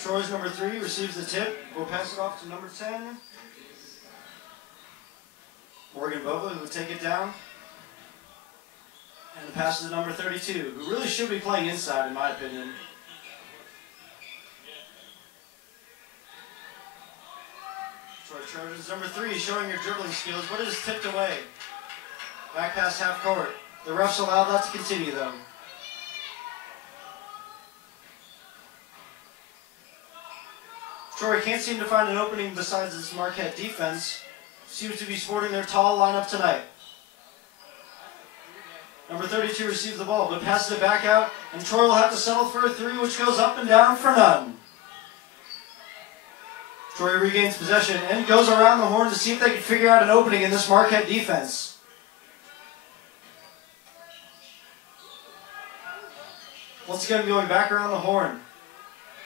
Troy's number 3 receives the tip. We'll pass it off to number 10. Morgan Bova, who will take it down. And the pass to number 32, who really should be playing inside, in my opinion. Troy Trojans, number 3, showing your dribbling skills, but it is tipped away. Back past half court. The refs allow that to continue, though. Troy can't seem to find an opening besides this Marquette defense. Seems to be sporting their tall lineup tonight. Number 32 receives the ball, but passes it back out, and Troy will have to settle for a 3, which goes up and down for none. Troy regains possession and goes around the horn to see if they can figure out an opening in this Marquette defense. Once again, going back around the horn.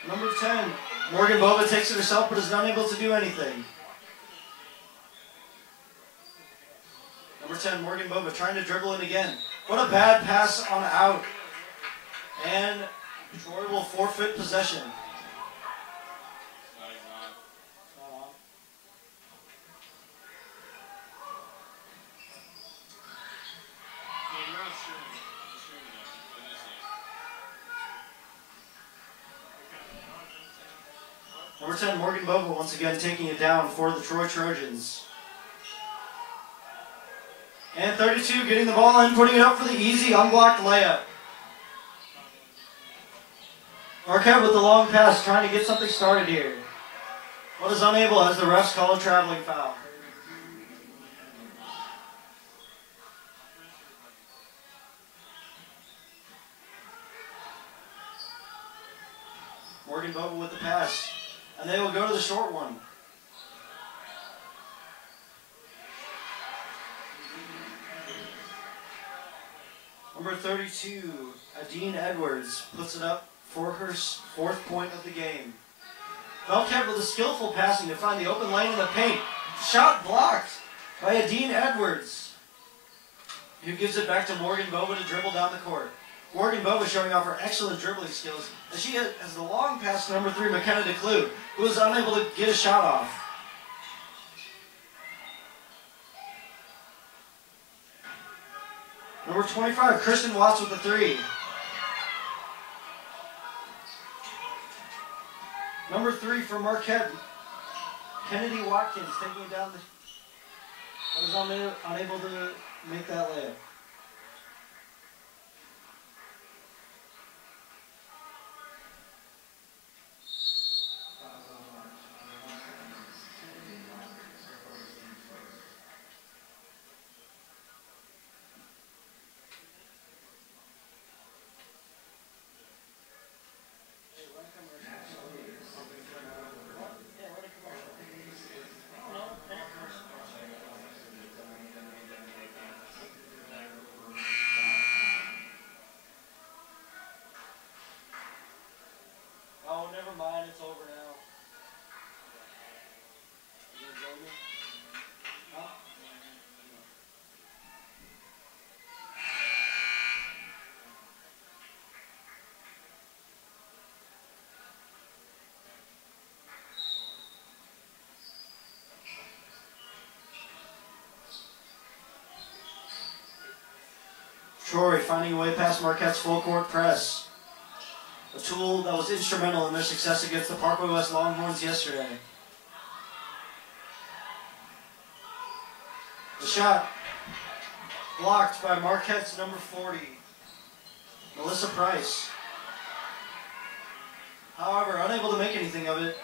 Number 10, Morgan Bova takes it herself, but is unable to do anything. Number 10, Morgan Bova trying to dribble in again. What a bad pass on out. And Troy will forfeit possession. Number 10, Morgan Bova once again taking it down for the Troy Trojans. And 32 getting the ball in, putting it up for the easy unblocked layup. Marquette with the long pass, trying to get something started here. But is unable as the refs call a traveling foul. Morgan Bova with the pass. And they will go to the short one. Number 32, Adine Edwards, puts it up for her 4th point of the game. Marquette with a skillful passing to find the open lane in the paint. Shot blocked by Adine Edwards, who gives it back to Morgan Bova to dribble down the court. Morgan Bova showing off her excellent dribbling skills as she has the long pass to number 3, McKenna DeClue, who was unable to get a shot off. Number 25, Kristen Watts with the 3. Number 3 for Marquette, Kennedy Watkins taking it down, but is unable to make that layup. Oh, never mind, it's over now. You gonna join me? Huh? Troy finding a way past Marquette's full court press. A tool that was instrumental in their success against the Parkway West Longhorns yesterday. The shot blocked by Marquette's number 40, Melissa Price. However, unable to make anything of it.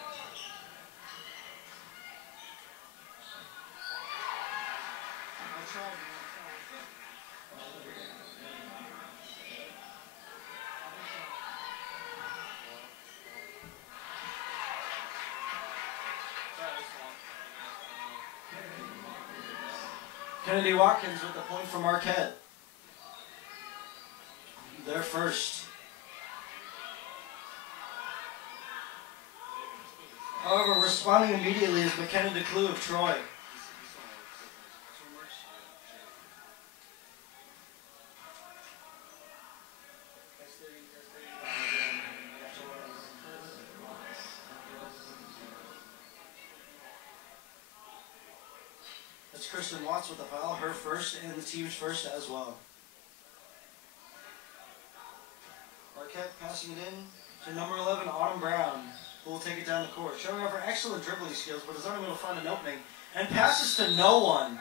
Kennedy Watkins with the point from Marquette. Their first. However, responding immediately is McKenna DeClue of Troy. Kristen Watts with the foul, her first and the team's first as well. Marquette passing it in to number 11, Autumn Brown, who will take it down the court. Showing off her excellent dribbling skills, but is unable to find an opening. And passes to no one.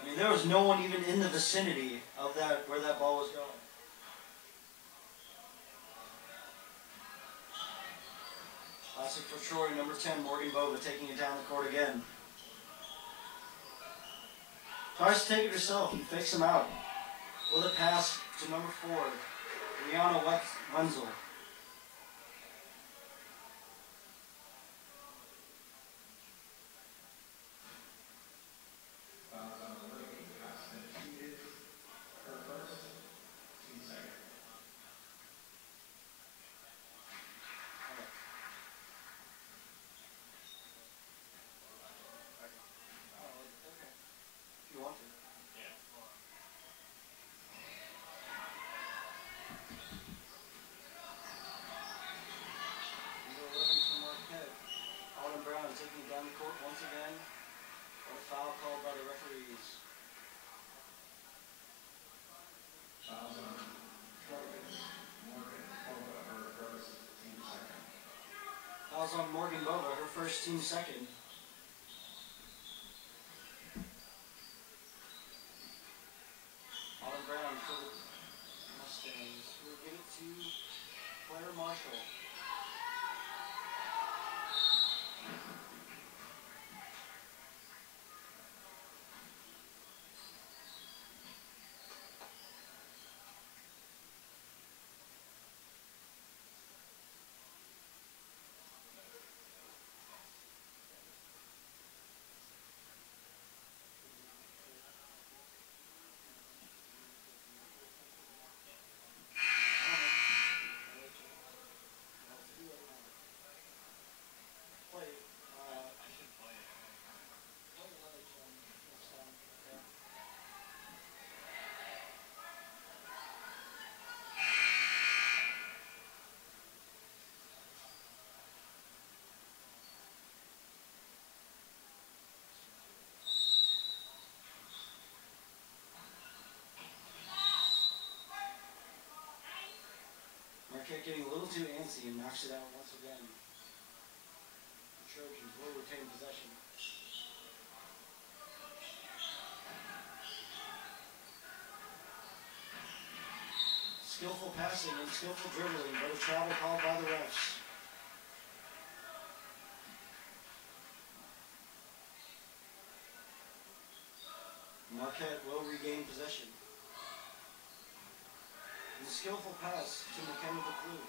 I mean, there was no one even in the vicinity of that where that ball was going. Classic for Troy, number 10, Morgan Bova, taking it down the court again. Tries to take it herself and fakes him out. With a pass to number 4, Rihanna Wenzel. Taking it down the court once again. What a foul called by the referees. Fouls on Morgan Bova, her first, team second. Autumn Brown for the Mustangs. We'll give it to Claire Marshall. Marquette getting a little too antsy and knocks it out once again. The Trojans will retain possession. Skillful passing and skillful dribbling, but a travel called by the refs. Marquette will regain possession. And a skillful pass to McKenna DeClue.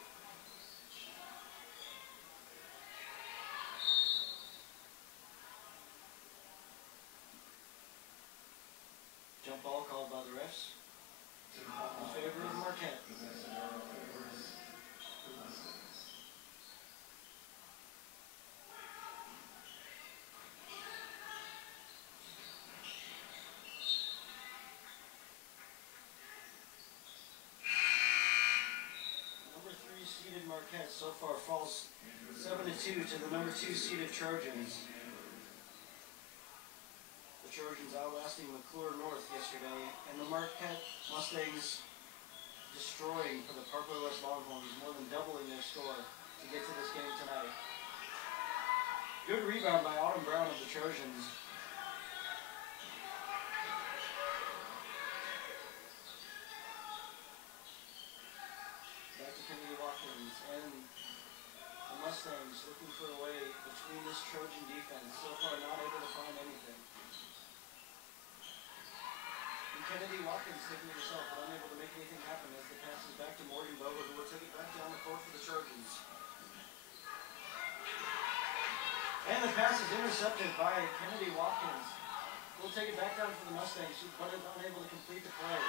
Jump ball called by the refs in favor of Marquette. Seeded Marquette so far falls 7-2 to the number 2 seeded Trojans. The Trojans outlasting McClure North yesterday, and the Marquette Mustangs destroying for the Parkway West Longhorns, more than doubling their score to get to this game tonight. Good rebound by Autumn Brown of the Trojans. And the Mustangs looking for a way between this Trojan defense, so far not able to find anything. And Kennedy Watkins taking it herself, but unable to make anything happen as the pass is back to Morgan Bova, who will take it back down the court for the Trojans. And the pass is intercepted by Kennedy Watkins. We'll take it back down for the Mustangs, but is unable to complete the play.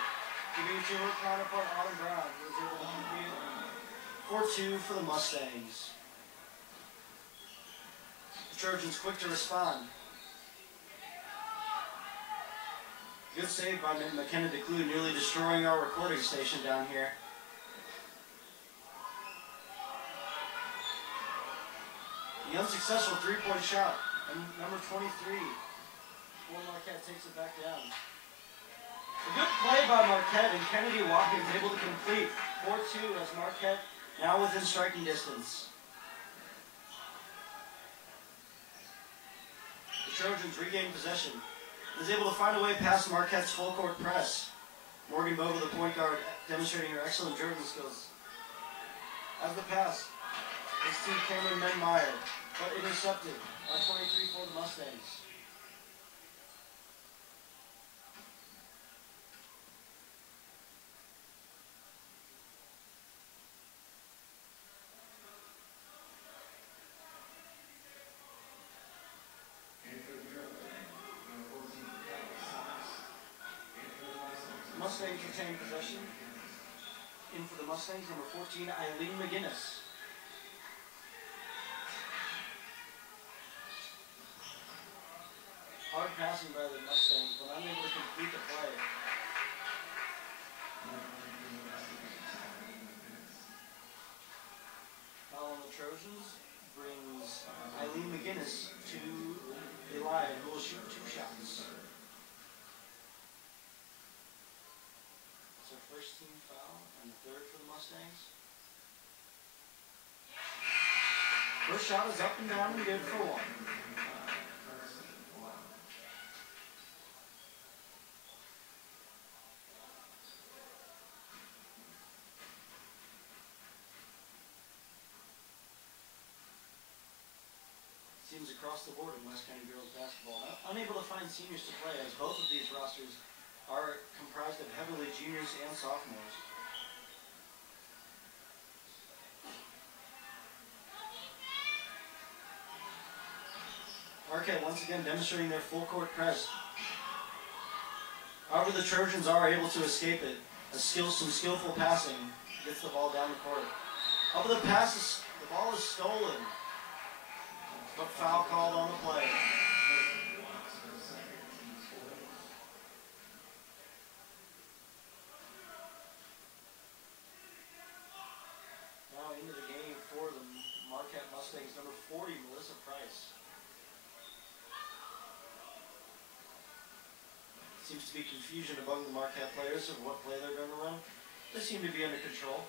Giving it to her counterpart, Autumn Brown, who was able to complete it. 4-2 for the Mustangs. The Trojans quick to respond. Good save by McKenna DeClue, nearly destroying our recording station down here. The unsuccessful three-point shot. And number 23, Marquette takes it back down. A good play by Marquette, and Kennedy Watkins able to complete 4-2 as Marquette now within striking distance. The Trojans regain possession. Is able to find a way past Marquette's full court press. Morgan Bova, the point guard, demonstrating her excellent dribbling skills. As the pass is to Cameron Menmeyer, but intercepted by 23 for the Mustangs. Mustangs retain possession. In for the Mustangs, number 14, Eileen McGinnis. Hard passing by the Mustangs, but unable to complete the play. Foul on the Trojans brings Eileen McGinnis to the line, who will shoot 2 shots. First team foul and the third for the Mustangs. First shot is up and down and good for 1. Seems across the board in West County girls basketball. Unable to find seniors to play as both of these rosters are comprised of heavily juniors and sophomores. Marquette once again demonstrating their full court press. However, the Trojans are able to escape it. Some skillful passing gets the ball down the court. Up with the pass, the ball is stolen, but foul called on the play. Into the game for the Marquette Mustangs, number 40, Melissa Price. Seems to be confusion among the Marquette players of what play they're going to run. They seem to be under control.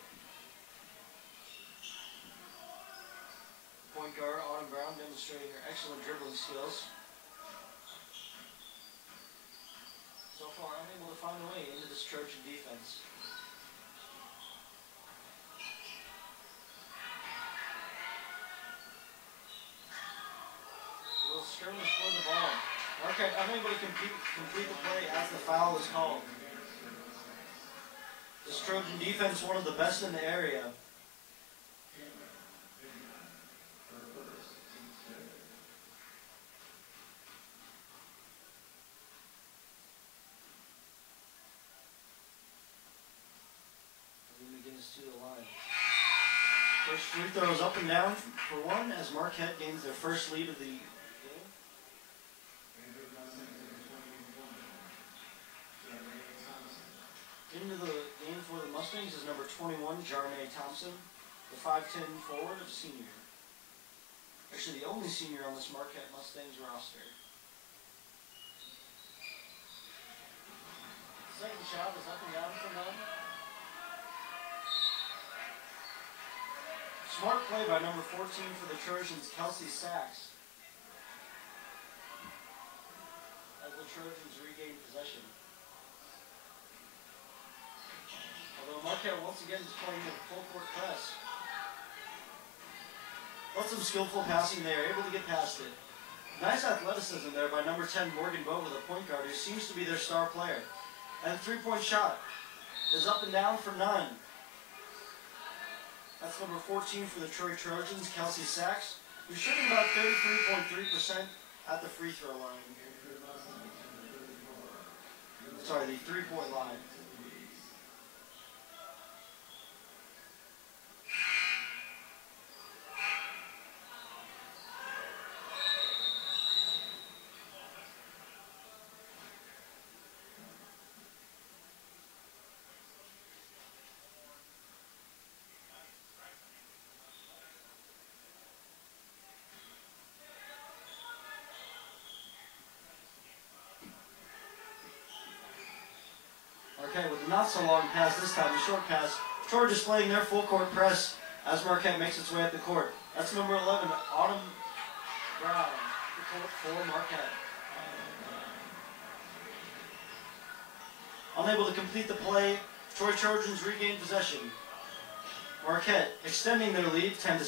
Point guard Autumn Brown demonstrating her excellent dribbling skills. So far unable to find a way into this Trojan defense. Skirmish for the ball. Marquette unable to complete the play as the foul is called. This Trojan defense, one of the best in the area. McGinnis to the line. First free throw is up and down for 1 as Marquette gains their first lead of the game. Into the game for the Mustangs is number 21, Jarnae Thompson, the 5'10 forward of senior. Actually, the only senior on this Marquette Mustangs roster. Second shot is up and down for none. Smart play by number 14 for the Trojans, Kelsey Sachs. As the Trojans regain possession. Although Marquette once again is playing a full court press. Lots of skillful passing there, able to get past it. Nice athleticism there by number 10, Morgan Bova, the point guard, who seems to be their star player. And the three-point shot is up and down for none. That's number 14 for the Troy Trojans, Kelsey Sachs, who's shooting about 33.3% at the free throw line. Sorry, the three-point line. Marquette with a not so long pass this time, a short pass. Troy displaying their full court press as Marquette makes its way up the court. That's number 11, Autumn Brown, the court for Marquette. Unable to complete the play, Troy Trojans regain possession. Marquette extending their lead 10-7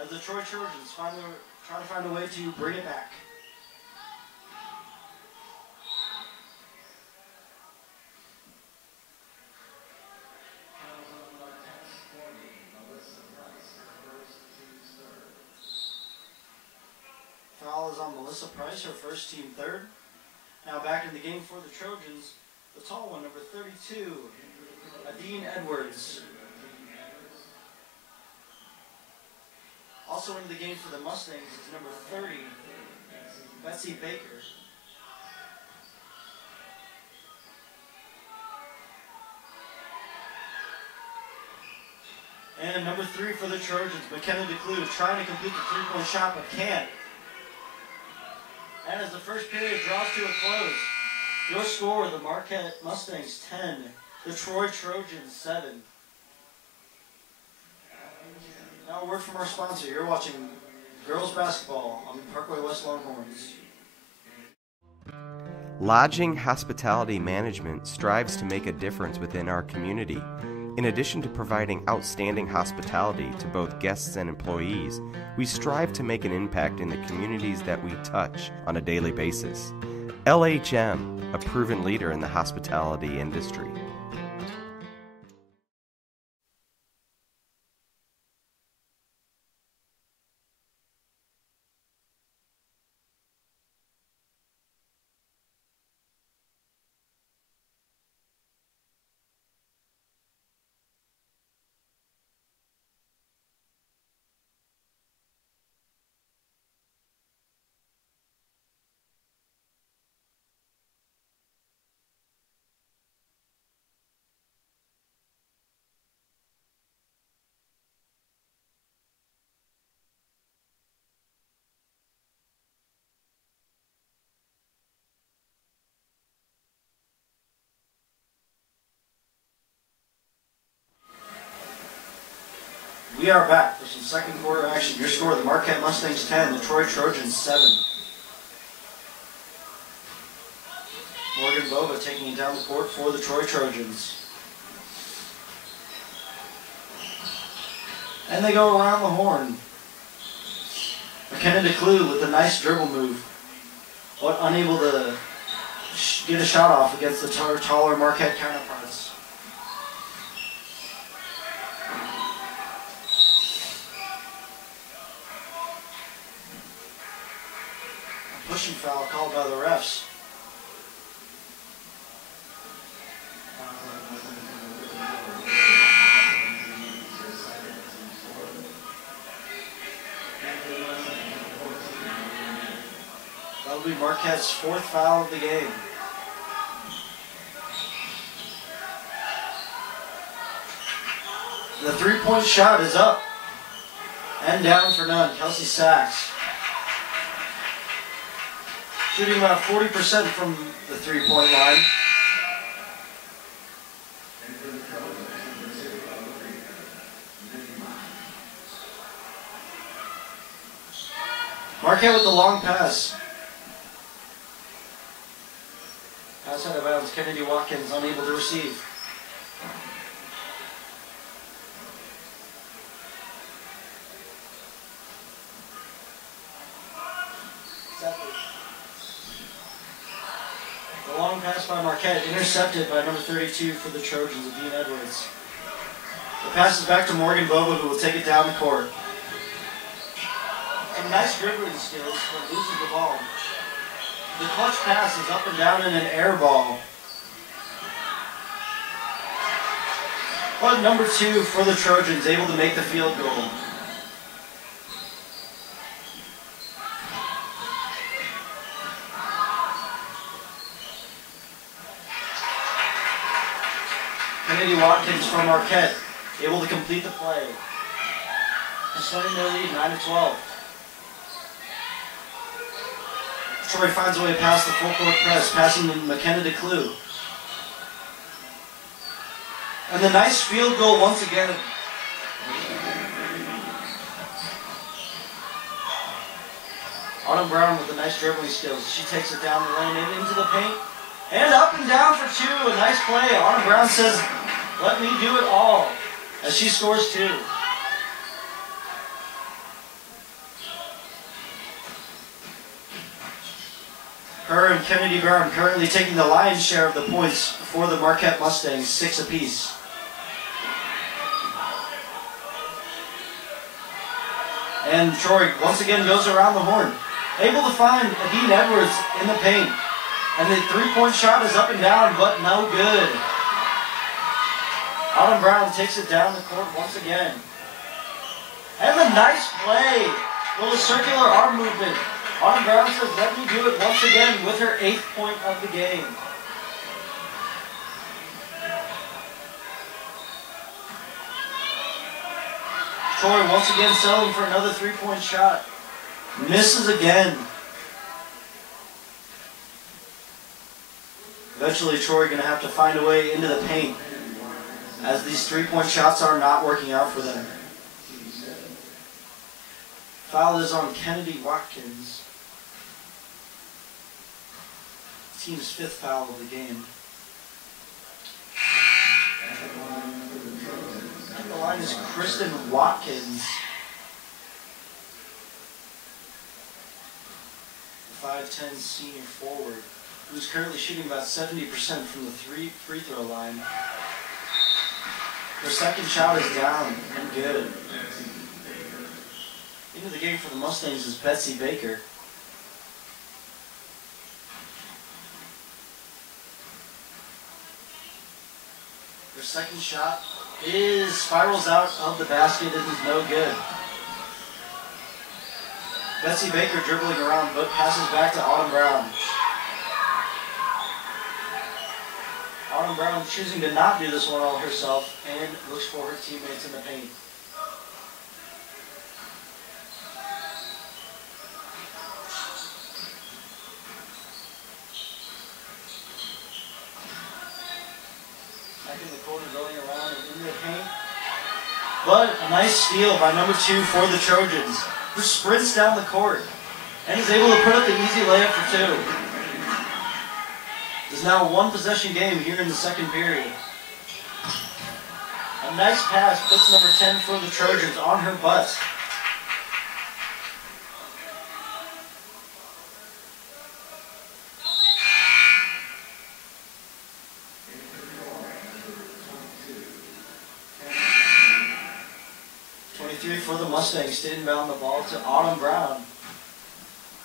as the Troy Trojans trying to find a way to bring it back. Foul is on Melissa Price, her first team third. Now back in the game for the Trojans, the tall one, number 32, Adine Edwards. Also in the game for the Mustangs is number 30, Betsy Baker. And number 3 for the Trojans, McKenna DeClue, trying to complete the three-point shot but can't. And as the first period draws to a close, your score, the Marquette Mustangs 10, the Troy Trojans 7. Now a word from our sponsor. You're watching girls basketball on the Parkway West Longhorns. Lodging Hospitality Management strives to make a difference within our community. In addition to providing outstanding hospitality to both guests and employees, we strive to make an impact in the communities that we touch on a daily basis. LHM, a proven leader in the hospitality industry. We are back for some second quarter action. Your score, the Marquette Mustangs 10, the Troy Trojans 7. Morgan Bova taking it down the court for the Troy Trojans. And they go around the horn. McKenna DeClue with a nice dribble move, but unable to get a shot off against the taller Marquette counterparts. Pushing foul called by the refs. That'll be Marquette's fourth foul of the game. The three-point shot is up and down for none. Kelsey Sachs shooting about 40% from the three-point line. Marquette with the long pass. Pass out of bounds. Kennedy Watkins unable to receive. The long pass by Marquette, intercepted by number 32 for the Trojans, Adine Edwards. The pass is back to Morgan Bova, who will take it down the court. Some nice dribbling skills, but loses the ball. The clutch pass is up and down in an air ball. But number 2 for the Trojans, able to make the field goal. Kennedy Watkins from Marquette, able to complete the play. Extending their lead, 9-12. Troy finds a way past the full court press, passing to McKenna DeClue. And the nice field goal once again. Autumn Brown with the nice dribbling skills. She takes it down the lane and into the paint. And up and down for two. A nice play. Autumn Brown says, let me do it all. As she scores two. Her and Kennedy Brown currently taking the lion's share of the points for the Marquette Mustangs, 6 apiece. And Troy once again goes around the horn. Able to find Adine Edwards in the paint. And the three-point shot is up and down, but no good. Autumn Brown takes it down the court once again. And a nice play. Little circular arm movement. Autumn Brown says, let me do it once again with her 8th point of the game. Troy once again settling for another three-point shot. Misses again. Eventually, Troy going to have to find a way into the paint as these three-point shots are not working out for them. Foul is on Kennedy Watkins. Team's 5th foul of the game. At the line is Kristen Watkins. 5'10" senior forward, who's currently shooting about 70% from the free throw line. Her second shot is down and good. Into the game for the Mustangs is Betsy Baker. Her second shot spirals out of the basket. It is no good. Betsy Baker dribbling around, but passes back to Autumn Brown. Autumn Brown choosing to not do this one all herself and looks for her teammates in the paint. Back in the corner, going around and into the paint. But a nice steal by number 2 for the Trojans, who sprints down the court and is able to put up the easy layup for 2. It's now a one-possession game here in the second period. A nice pass puts number 10 for the Trojans on her butt. For the Mustangs to inbound the ball to Autumn Brown,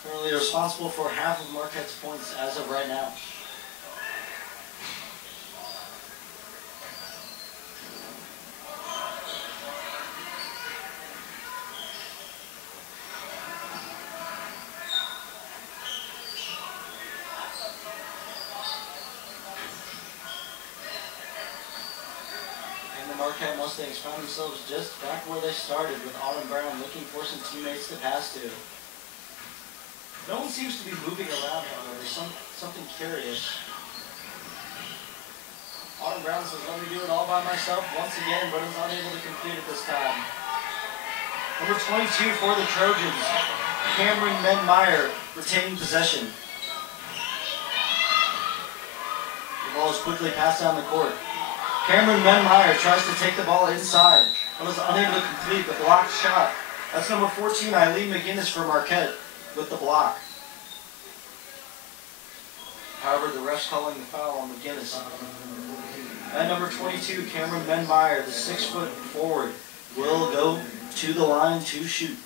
currently responsible for half of Marquette's points as of right now. Marquette Mustangs found themselves just back where they started, with Autumn Brown looking for some teammates to pass to. No one seems to be moving around, however. Something curious. Autumn Brown says, let me do it all by myself once again, but is unable to complete it this time. Number 22 for the Trojans, Cameron Menmeyer, retaining possession. The ball is quickly passed down the court. Cameron Menmeyer tries to take the ball inside, but was unable to complete the blocked shot. That's number 14, Eileen McGinnis for Marquette, with the block. However, the ref's calling the foul on McGinnis. And number 22, Cameron Menmeyer, the 6-foot forward, will go to the line to shoot.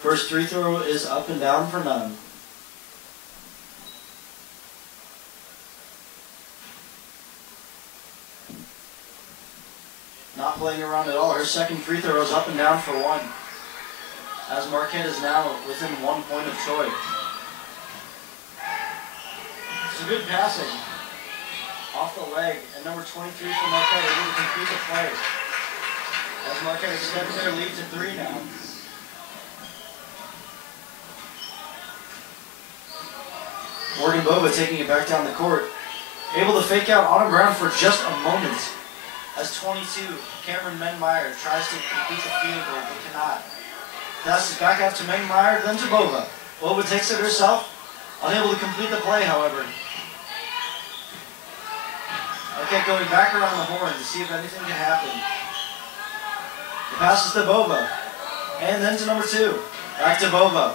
First free throw is up and down for none. Not playing around at all. Her second free throw is up and down for 1. As Marquette is now within 1 point of Troy. Some good passing off the leg, and number 23 for Marquette able to complete the play. As Marquette extends their lead to 3 now. Morgan Bova taking it back down the court. able to fake out Autumn Brown for just a moment. As 22, Cameron Menmeyer tries to complete the field goal but cannot. Passes back out to Menmeyer, then to Bova. Bova takes it herself, unable to complete the play, however. Marquette going back around the horn to see if anything can happen. The pass is to Bova, and then to number 2. Back to Bova.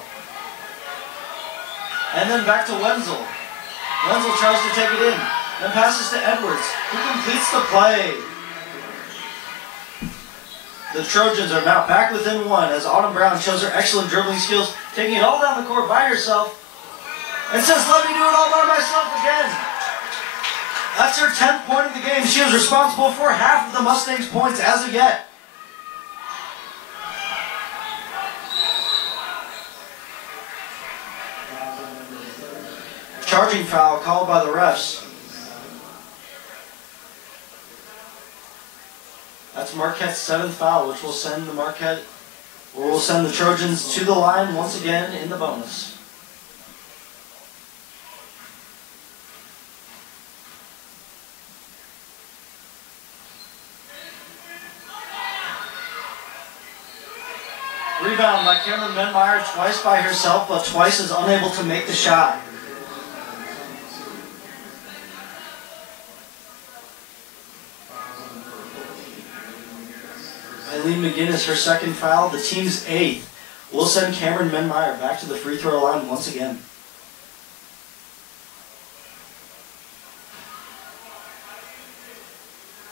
And then back to Wenzel. Wenzel tries to take it in, then passes to Edwards, who completes the play. The Trojans are now back within 1 as Autumn Brown shows her excellent dribbling skills, taking it all down the court by herself, and says, "Let me do it all by myself again." That's her 10th point of the game. She is responsible for half of the Mustangs' points as of yet. Charging foul called by the refs. That's Marquette's 7th foul, which will send the Trojans to the line once again in the bonus. Rebound by Cameron Menmeyer, twice by herself, but twice is unable to make the shot. Eileen McGinnis, her 2nd foul, the team's 8th, will send Cameron Menmeyer back to the free throw line once again.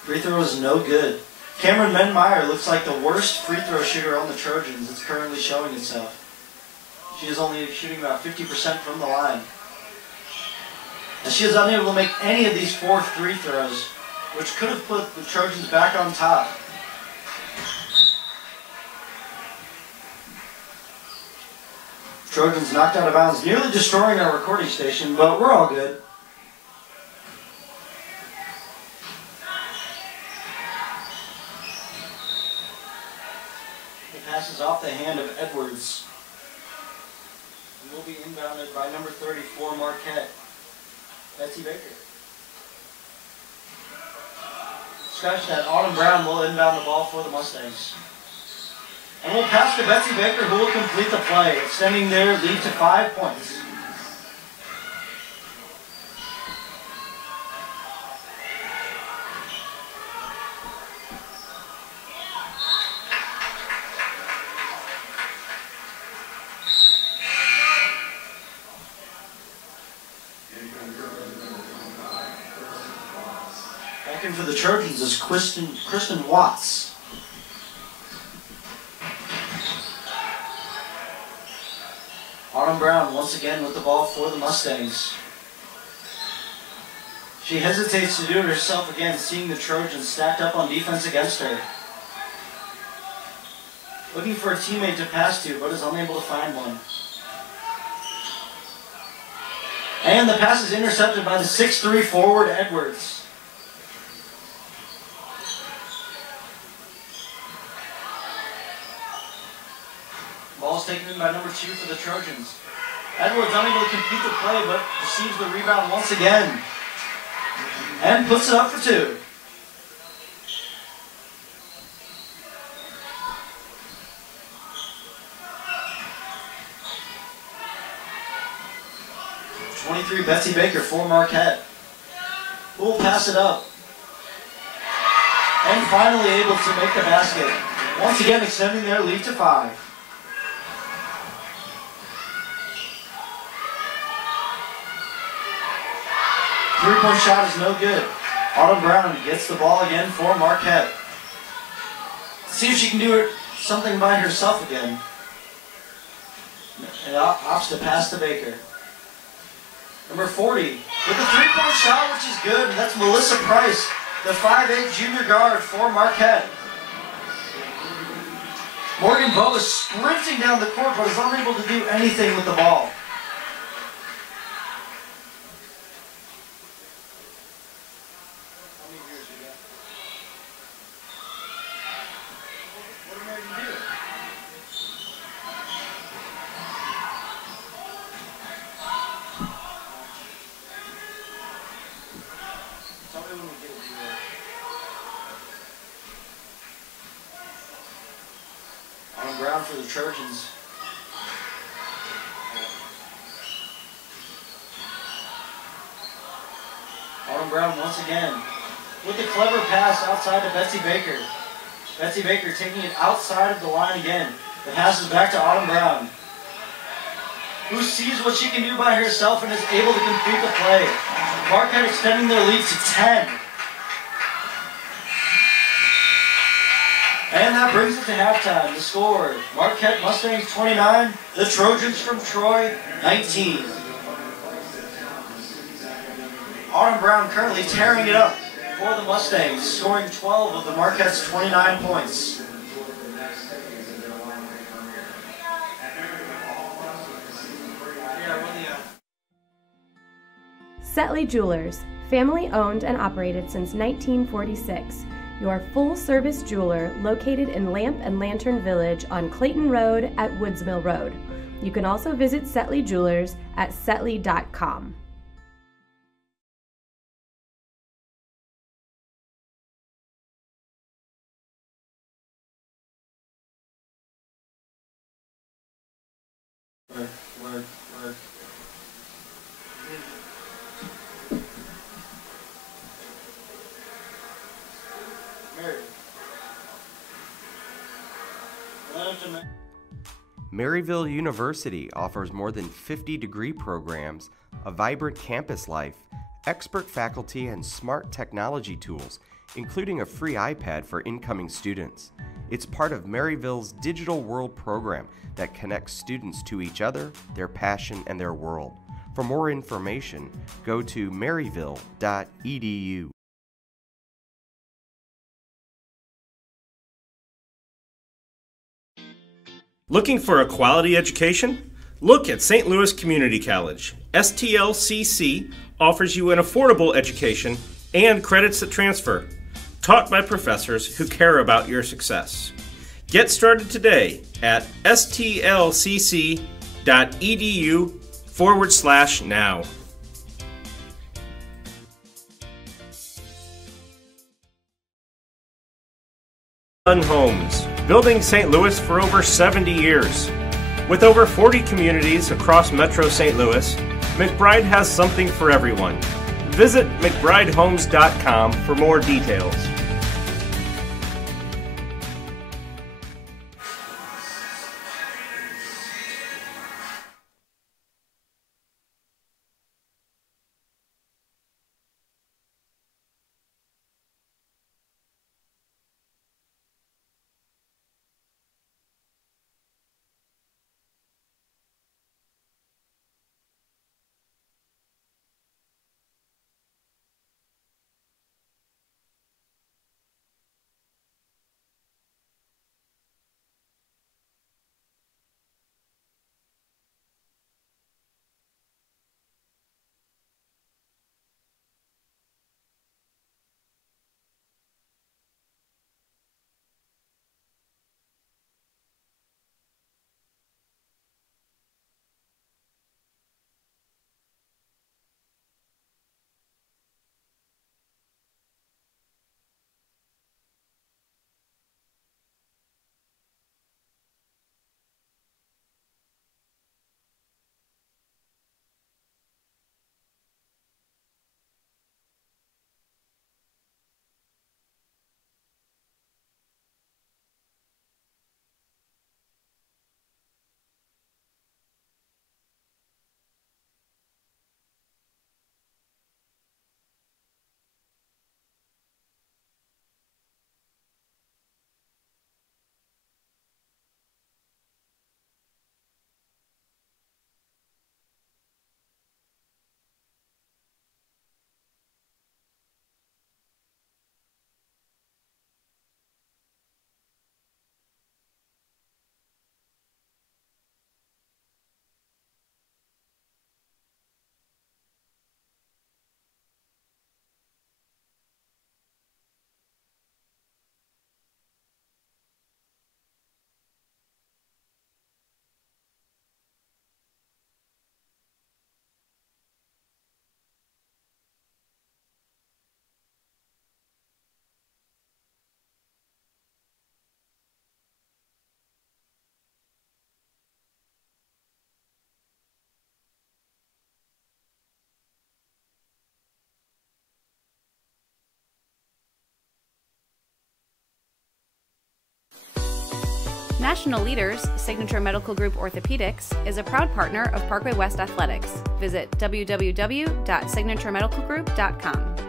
Free throw is no good. Cameron Menmeyer looks like the worst free throw shooter on the Trojans. It's currently showing itself. She is only shooting about 50% from the line. And she is unable to make any of these 4 free throws, which could have put the Trojans back on top. Trojans knocked out of bounds, nearly destroying our recording station, but we're all good. The pass is off the hand of Edwards. And will be inbounded by number 34, Marquette, Betsy Baker. Scratch that. Autumn Brown will inbound the ball for the Mustangs. And we'll pass to Betsy Baker, who will complete the play, extending their lead to 5 points. Back in for the Trojans is Kristen Watts. Autumn Brown once again with the ball for the Mustangs. She hesitates to do it herself again, seeing the Trojans stacked up on defense against her. Looking for a teammate to pass to, but is unable to find one. And the pass is intercepted by the 6'3" forward Edwards. Ball is taken in by number 2 for the Trojans. Edwards unable to complete the play, but receives the rebound once again. And puts it up for 2. (23) Betsy Baker for Marquette. Who will pass it up. And finally able to make the basket. Once again extending their lead to 5. Three-point shot is no good. Autumn Brown gets the ball again for Marquette. See if she can do it something by herself again. And opts to pass to Baker. Number 40 with a three-point shot, which is good. And that's Melissa Price, the 5'8" junior guard for Marquette. Morgan Bowe is sprinting down the court, but is unable to do anything with the ball. for the Trojans. Autumn Brown once again with a clever pass outside to Betsy Baker. Betsy Baker taking it outside of the line again. The pass is back to Autumn Brown, who sees what she can do by herself and is able to complete the play. Marquette extending their lead to 10. And that brings it to halftime. The score, Marquette Mustangs 29, the Trojans from Troy 19. Autumn Brown currently tearing it up for the Mustangs, scoring 12 of the Marquette's 29 points. Setley Jewelers, family owned and operated since 1946. Your full-service jeweler located in Lamp and Lantern Village on Clayton Road at Woodsmill Road. You can also visit Setley Jewelers at setley.com. Work. Maryville University offers more than 50 degree programs, a vibrant campus life, expert faculty, and smart technology tools, including a free iPad for incoming students. It's part of Maryville's Digital World program that connects students to each other, their passion, and their world. For more information, go to maryville.edu. Looking for a quality education? Look at St. Louis Community College. STLCC offers you an affordable education and credits that transfer, taught by professors who care about your success. Get started today at stlcc.edu/now. Homes, building St. Louis for over 70 years. With over 40 communities across Metro St. Louis, McBride has something for everyone. Visit mcbridehomes.com for more details. National Leaders, Signature Medical Group Orthopedics, is a proud partner of Parkway West Athletics. Visit www.signaturemedicalgroup.com.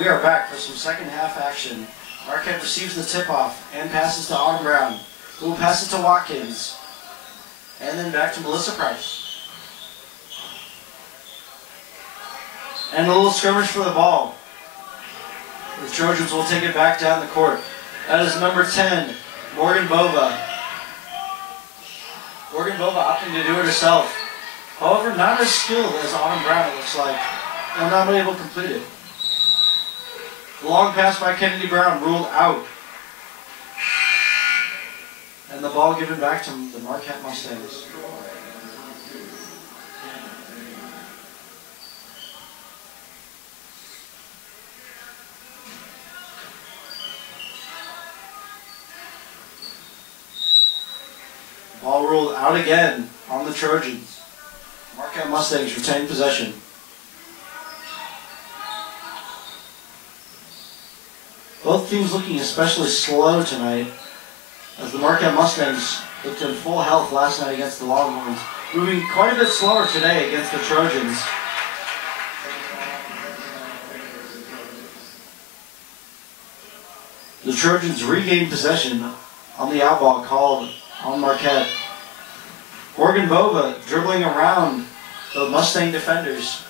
We are back for some second half action. Marquette receives the tip-off and passes to Autumn Brown, who will pass it to Watkins. And then back to Melissa Price. And a little skirmish for the ball. The Trojans will take it back down the court. That is number 10, Morgan Bova. Morgan Bova opting to do it herself. However, not as skilled as Autumn Brown, it looks like. And not able to complete it. The long pass by Kennedy Brown ruled out. And the ball given back to the Marquette Mustangs. Ball ruled out again on the Trojans. Marquette Mustangs retain possession. Both teams looking especially slow tonight, as the Marquette Mustangs looked in full health last night against the Longhorns, moving quite a bit slower today against the Trojans. The Trojans regained possession on the outball called on Marquette. Morgan Bova dribbling around the Mustang defenders.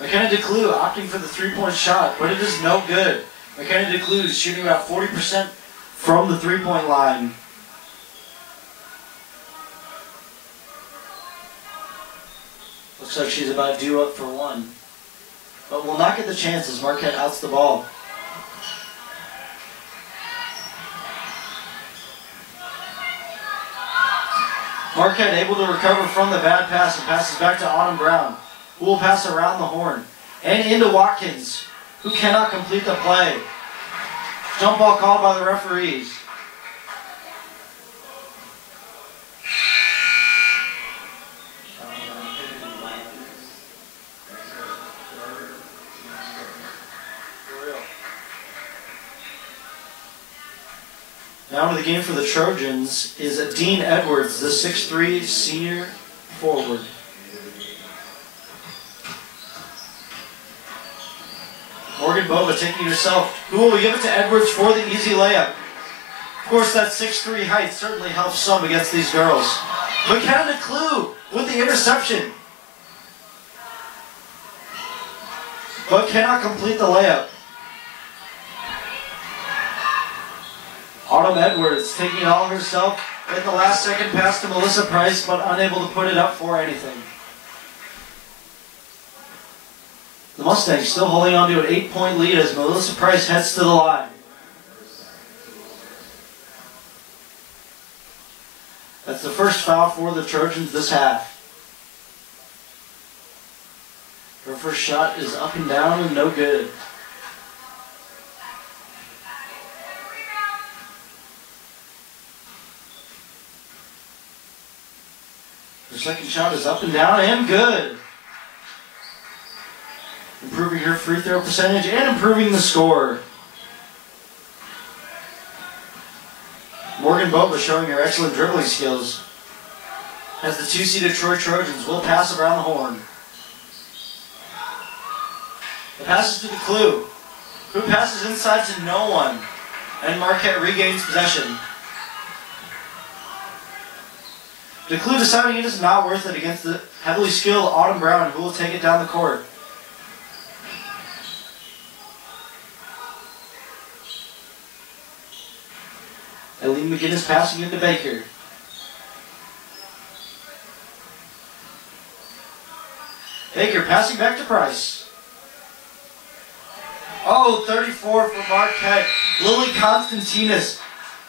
McKenna DeClue opting for the three-point shot, but it is no good. McKenna DeClue is shooting about 40% from the three-point line. Looks like she's about due up for one. But will not get the chance as Marquette outs the ball. Marquette able to recover from the bad pass and passes back to Autumn Brown, who will pass around the horn and into Watkins, who cannot complete the play. Jump ball called by the referees. Now to the game for the Trojans is Dean Edwards, the 6'3" senior forward. Morgan Bova taking it herself, who will give it to Edwards for the easy layup. Of course, that 6'3" height certainly helps some against these girls. McKenna DeClue with the interception, but cannot complete the layup. Autumn Edwards taking it all herself with the last second pass to Melissa Price, but unable to put it up for anything. The Mustangs still holding on to an 8-point lead as Melissa Price heads to the line. That's the first foul for the Trojans this half. Her first shot is up and down and no good. Her second shot is up and down and good. Improving her free throw percentage and improving the score. Morgan Bova showing her excellent dribbling skills as the 2-seeded Troy Trojans will pass around the horn. The pass is to DeClue, who passes inside to no one, and Marquette regains possession. DeClue deciding it is not worth it against the heavily skilled Autumn Brown, who will take it down the court. Eileen McGinnis passing into Baker. Baker passing back to Price. Oh, 34 for Marquette. Lily Constantinas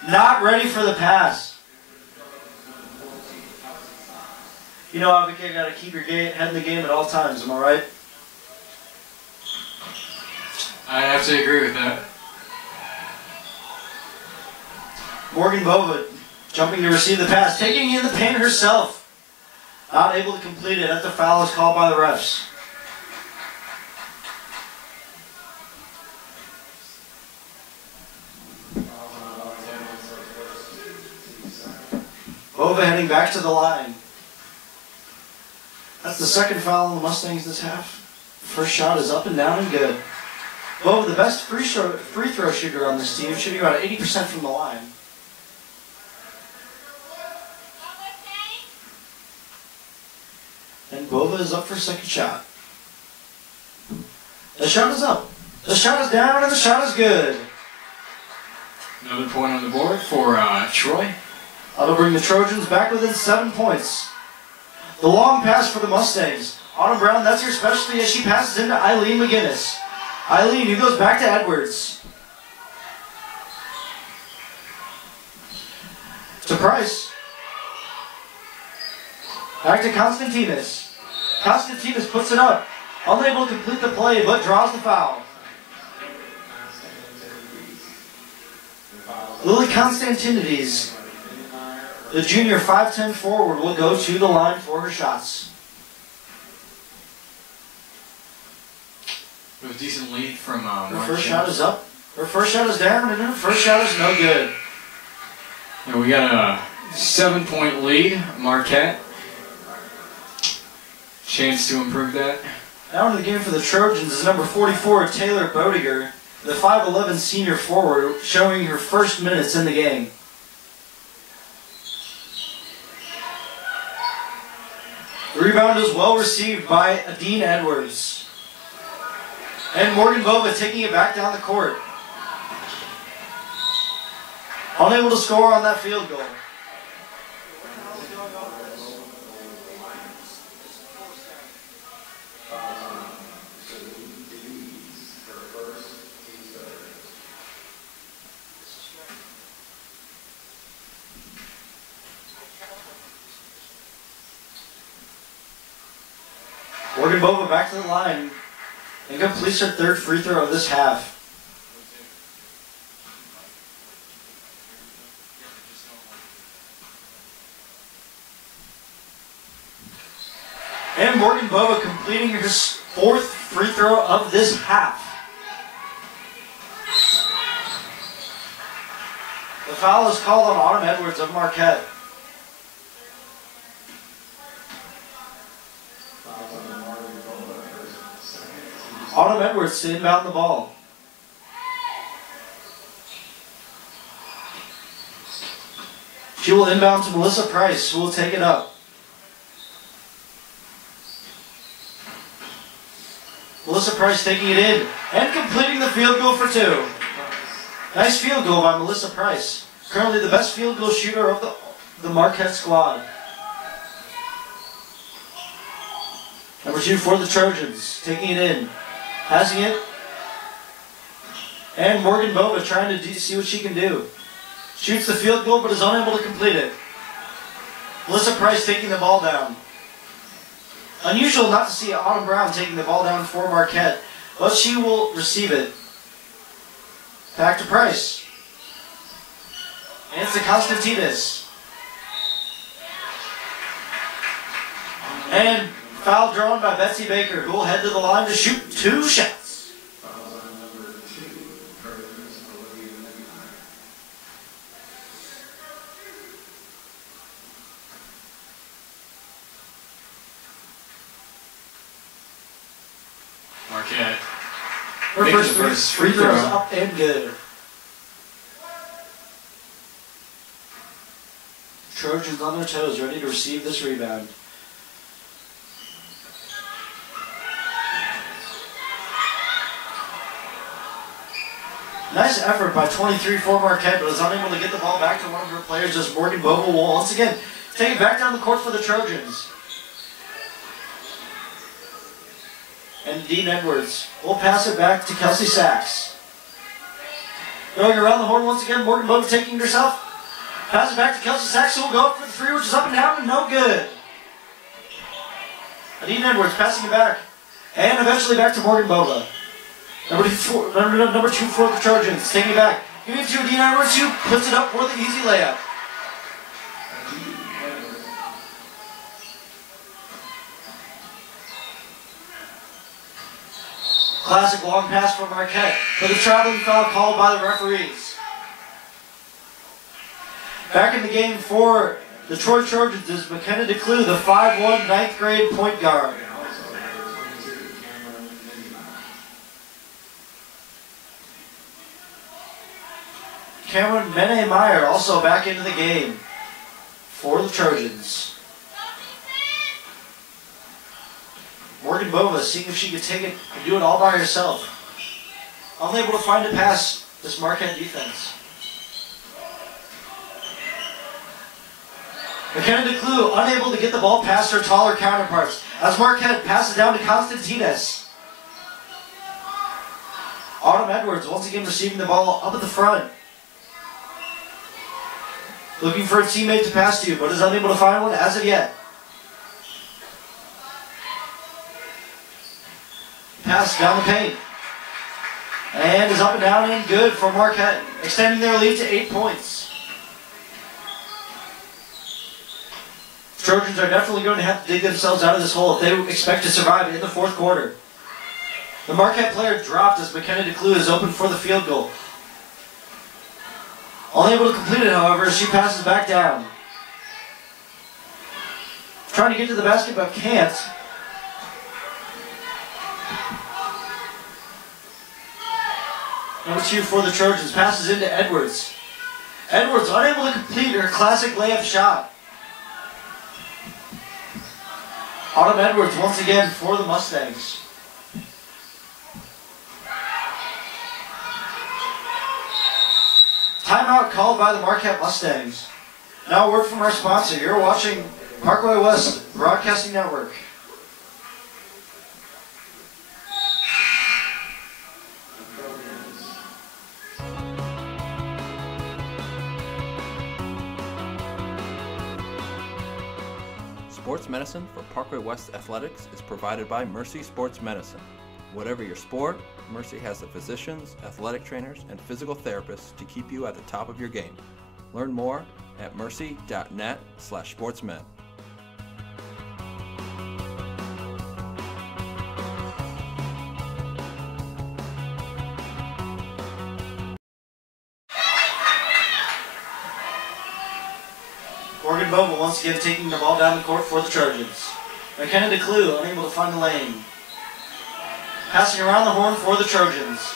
not ready for the pass. You know, Advocate, got to keep your head in the game at all times, am I right? I absolutely agree with that. Morgan Bova jumping to receive the pass, taking in the paint herself. Not able to complete it as the foul is called by the refs. Bova heading back to the line. That's the second foul on the Mustangs this half. First shot is up and down and good. Bova, the best free throw shooter on this team, shooting about 80% from the line. And Bova is up for second shot. The shot is up. The shot is down, and the shot is good. Another point on the board for Troy. That'll bring the Trojans back within 7 points. The long pass for the Mustangs. Autumn Brown, that's her specialty as she passes into Eileen McGinnis. Eileen, who goes back to Edwards. To Price. Back to Constantinos. Constantinos puts it up. Unable to complete the play, but draws the foul. Lily Constantinides, the junior 5'10" forward, will go to the line for her shots. It was a decent lead from Her first shot is up. Her first shot is down, and her first shot is no good. And we got a 7-point lead, Marquette. Chance to improve that. Now into the game for the Trojans is number 44, Taylor Bodiger, the 5'11" senior forward, showing her first minutes in the game. The rebound is well received by Adine Edwards. And Morgan Bova taking it back down the court. Unable to score on that field goal. Morgan Bova back to the line and completes her third free throw of this half. And Morgan Bova completing her fourth free throw of this half. The foul is called on Autumn Edwards of Marquette. Autumn Edwards to inbound the ball. She will inbound to Melissa Price, who will take it up. Melissa Price taking it in and completing the field goal for two. Nice field goal by Melissa Price. Currently the best field goal shooter of the Marquette squad. Number 2 for the Trojans, taking it in. Passing it. And Morgan Bova trying to see what she can do. Shoots the field goal but is unable to complete it. Melissa Price taking the ball down. Unusual not to see Autumn Brown taking the ball down for Marquette, but she will receive it. Back to Price. And it's to Constantinos. And foul drawn by Betsy Baker, who will head to the line to shoot 2 shots. Marquette. Her first free throw is up and good. Trojans on their toes, ready to receive this rebound. Nice effort by 23 for Marquette, but is unable to get the ball back to one of her players as Morgan Bova will once again take it back down the court for the Trojans. And Dean Edwards will pass it back to Kelsey Sachs. Going around the horn once again, Morgan Bova taking it herself. Pass it back to Kelsey Sachs, who will go up for the three, which is up and down and no good. Dean Edwards passing it back. And eventually back to Morgan Bova. Number 2 for the Trojans, taking it back. Giving it to Dean Edwards, who puts it up for the easy layup. Classic long pass from Marquette, but a traveling foul called by the referees. Back in the game for the Troy Trojans is McKenna DeClue, the 5'1", 9th grade point guard. Cameron Mene-Meyer also back into the game for the Trojans. Morgan Bova seeing if she could take it and do it all by herself. Unable to find a pass, this Marquette defense. McKenna DeClue unable to get the ball past her taller counterparts as Marquette passes down to Constantines. Autumn Edwards once again receiving the ball up at the front. Looking for a teammate to pass to, but is unable to find one as of yet. Pass down the paint. And is up and down and good for Marquette, extending their lead to 8 points. Trojans are definitely going to have to dig themselves out of this hole if they expect to survive in the fourth quarter. The Marquette player dropped as McKenna DeClue is open for the field goal. Unable to complete it, however, she passes back down. Trying to get to the basket, but can't. Number 2 for the Trojans passes into Edwards. Edwards unable to complete her classic layup shot. Autumn Edwards once again for the Mustangs. Timeout called by the Marquette Mustangs. Now a word from our sponsor. You're watching Parkway West Broadcasting Network. Sports medicine for Parkway West Athletics is provided by Mercy Sports Medicine. Whatever your sport, Mercy has the physicians, athletic trainers, and physical therapists to keep you at the top of your game. Learn more at mercy.net/sportsmed. Morgan Bova once again taking the ball down the court for the Trojans. McKenna DeClue unable to find the lane. Passing around the horn for the Trojans.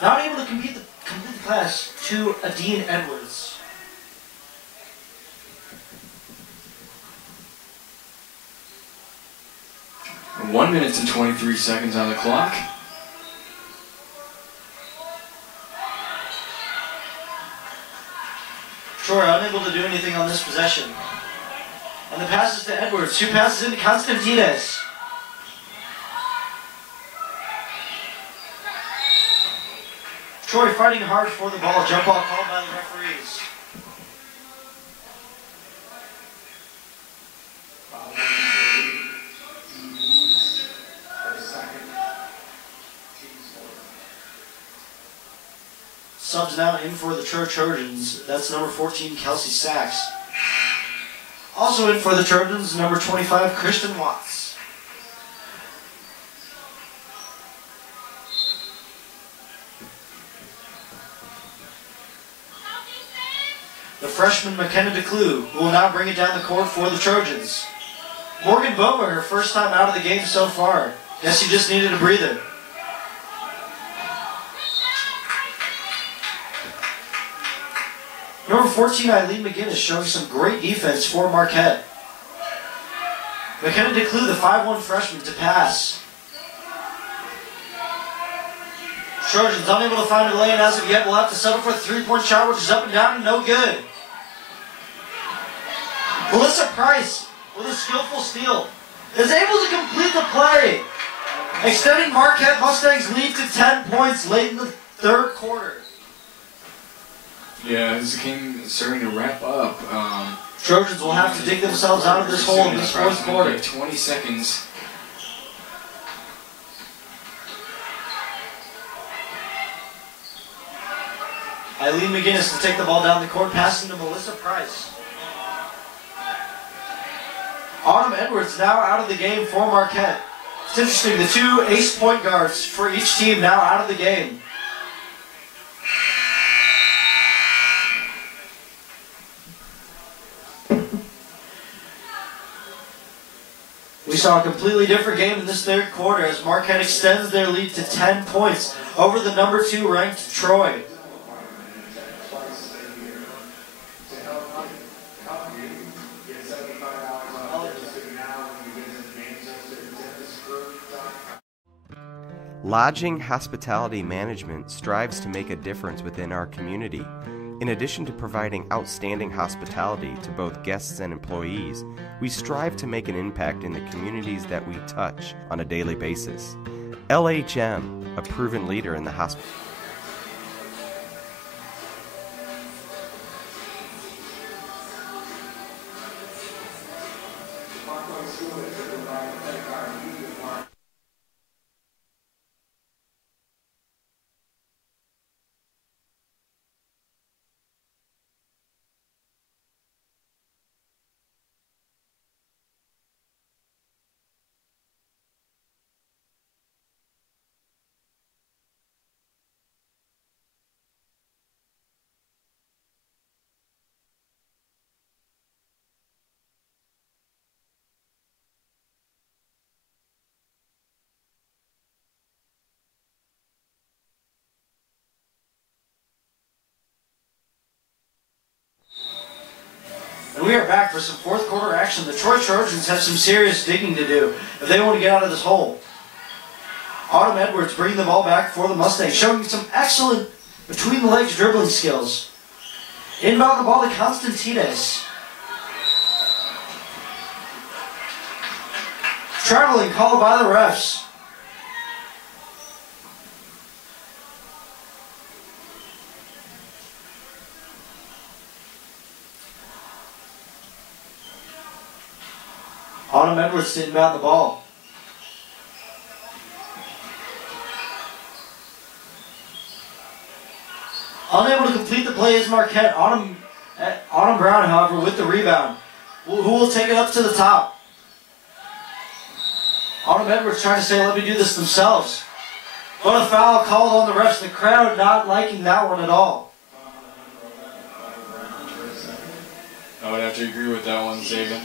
Not able to complete the pass to Adine Edwards. And 1 minute and 23 seconds on the clock. Troy unable to do anything on this possession. And the pass is to Edwards, who passes into Constantines. Troy fighting hard for the ball. Jump ball called by the referees. Subs now in for the Trojans. That's number 14, Kelsey Sachs. Also in for the Trojans, number 25, Kristen Watts. The freshman McKenna DeClue will now bring it down the court for the Trojans. Morgan Bova, her first time out of the game so far. Guess she just needed a breather. Number 14, Eileen McGinnis, showing some great defense for Marquette. McKenna DeClue, the 5'1 freshman, to pass. Trojans unable to find a lane as of yet. Will have to settle for a three-point shot, which is up and down and no good. Melissa Price, with a skillful steal, is able to complete the play, extending Marquette Mustangs' lead to 10 points late in the third quarter. Yeah, this game is starting to wrap up. Trojans will have to dig themselves out of this hole in this fourth quarter. 20 seconds. Eileen McGinnis to take the ball down the court, passing to Melissa Price. Autumn Edwards now out of the game for Marquette. It's interesting, the two ace point guards for each team now out of the game. We saw a completely different game in this third quarter as Marquette extends their lead to 10 points. over the number 2 ranked Troy. Lodging Hospitality Management strives to make a difference within our community. In addition to providing outstanding hospitality to both guests and employees, we strive to make an impact in the communities that we touch on a daily basis. LHM, a proven leader in the hospitality. And we are back for some fourth quarter action. The Troy Trojans have some serious digging to do if they want to get out of this hole. Autumn Edwards bringing the ball back for the Mustangs, showing some excellent between-the-legs dribbling skills. Inbound the ball to Constantides. Traveling called by the refs. Autumn Edwards to inbound the ball. Unable to complete the play is Marquette. Autumn Brown, however, with the rebound. Who will take it up to the top? Autumn Edwards trying to say, let me do this themselves. But a foul called on the refs. The crowd not liking that one at all. I would have to agree with that one, Saban.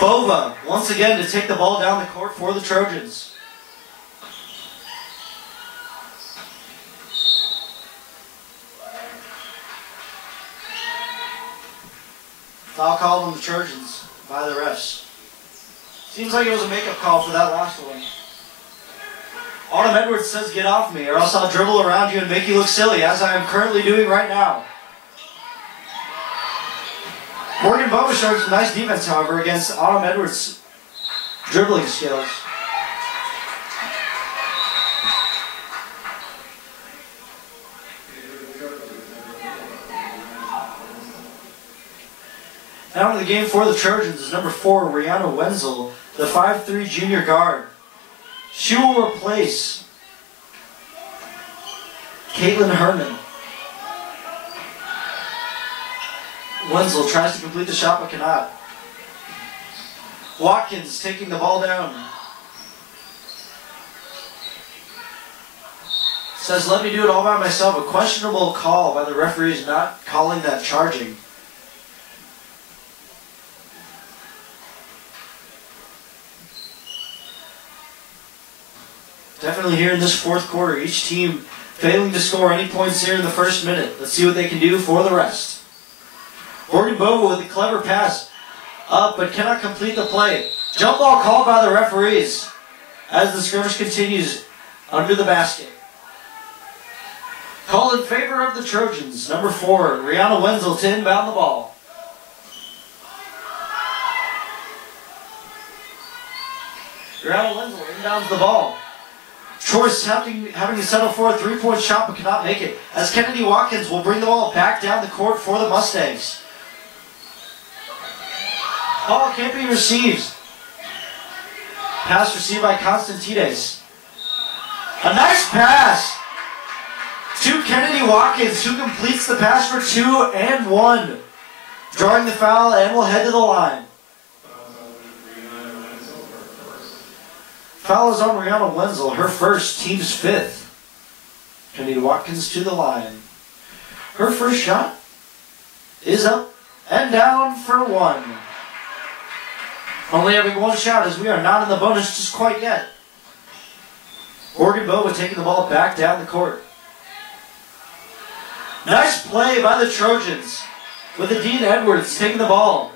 Bova, once again, to take the ball down the court for the Trojans. Foul called on the Trojans by the refs. Seems like it was a makeup call for that last one. Autumn Edwards says, get off me, or else I'll dribble around you and make you look silly, as I am currently doing right now. Morgan Bova showing some nice defense, however, against Autumn Edwards' dribbling skills. Now in the game for the Trojans is number 4, Rihanna Wenzel, the 5'3" junior guard. She will replace Caitlin Herman. Wenzel tries to complete the shot but cannot. Watkins taking the ball down. Says, let me do it all by myself. A questionable call by the referees not calling that charging. Definitely here in this fourth quarter, each team failing to score any points here in the first minute. Let's see what they can do for the rest. Morgan Bova with a clever pass up, but cannot complete the play. Jump ball called by the referees as the skirmish continues under the basket. Call in favor of the Trojans. Number 4, Rihanna Wenzel to inbound the ball. Rihanna Wenzel inbounds the ball. Troy's having to settle for a 3-point shot but cannot make it, as Kennedy Watkins will bring the ball back down the court for the Mustangs. Ball can't be received. Pass received by Constantides. A nice pass to Kennedy Watkins, who completes the pass for 2 and 1. Drawing the foul and will head to the line. Foul is on Rihanna Wenzel, her first, team's 5th. Kennedy Watkins to the line. Her first shot is up and down for 1. Only having one shot as we are not in the bonus just quite yet. Morgan Bova taking the ball back down the court. Nice play by the Trojans with Dean Edwards taking the ball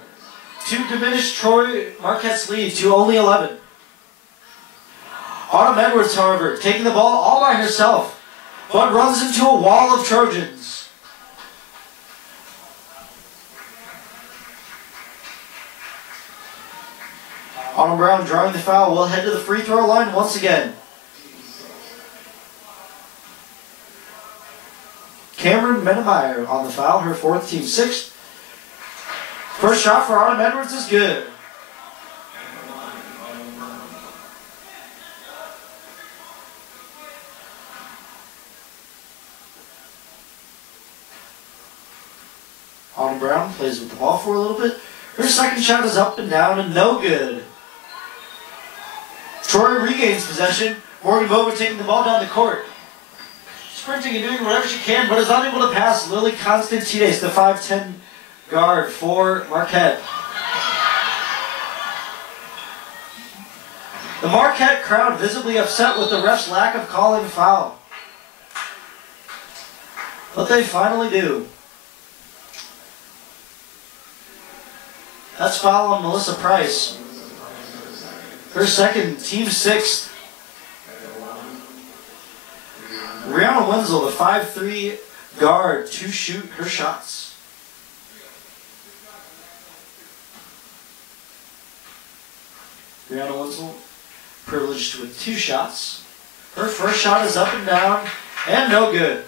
to diminish Troy Marquette's lead to only 11. Autumn Edwards, however, taking the ball all by herself, but runs into a wall of Trojans. Autumn Brown drawing the foul will head to the free throw line once again. Cameron Menemeyer on the foul, her fourth, team sixth. First shot for Autumn Edwards is good. Autumn Brown plays with the ball for a little bit. Her second shot is up and down and no good. Troy regains possession. Morgan Bova taking the ball down the court. Sprinting and doing whatever she can, but is unable to pass Lily Constantides, the 5'10 guard for Marquette. The Marquette crowd visibly upset with the ref's lack of calling foul. But they finally do. That's foul on Melissa Price. Her second, team sixth. Brianna Wenzel, the 5'3 guard, to shoot her shots. Brianna Wenzel, privileged with 2 shots. Her first shot is up and down, and no good.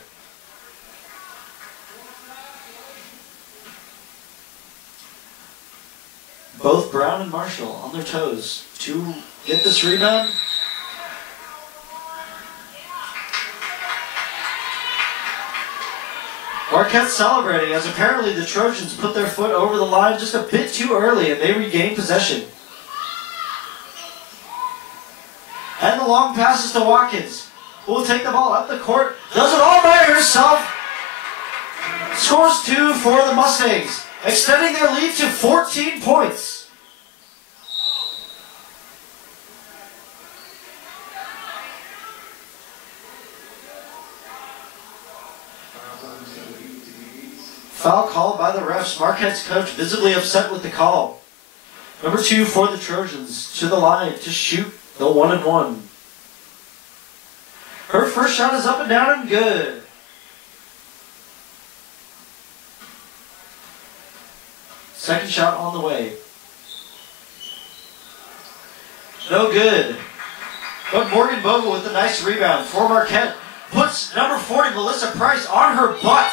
Both Brown and Marshall on their toes to get this rebound. Marquette celebrating as apparently the Trojans put their foot over the line just a bit too early and they regain possession. And the long passes to Watkins, who will take the ball up the court, does it all by herself. Scores 2 for the Mustangs, extending their lead to 14 points. Foul called by the refs. Marquette's coach visibly upset with the call. Number 2 for the Trojans to the line to shoot the 1-and-1. Her first shot is up and down and good. Second shot on the way. No good. But Morgan Bova with a nice rebound for Marquette puts number 40 Melissa Price on her butt.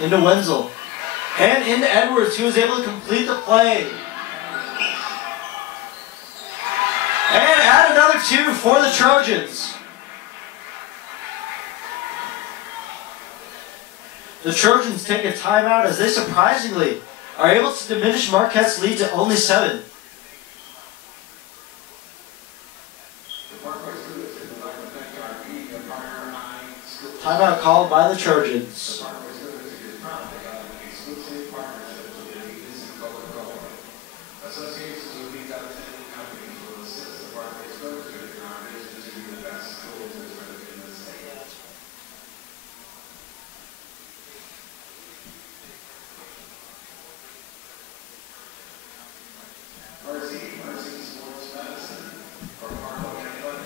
Into Wenzel. And into Edwards, who was able to complete the play. And add another 2 for the Trojans. The Trojans take a timeout as they surprisingly are able to diminish Marquette's lead to only 7. Timeout called by the Trojans.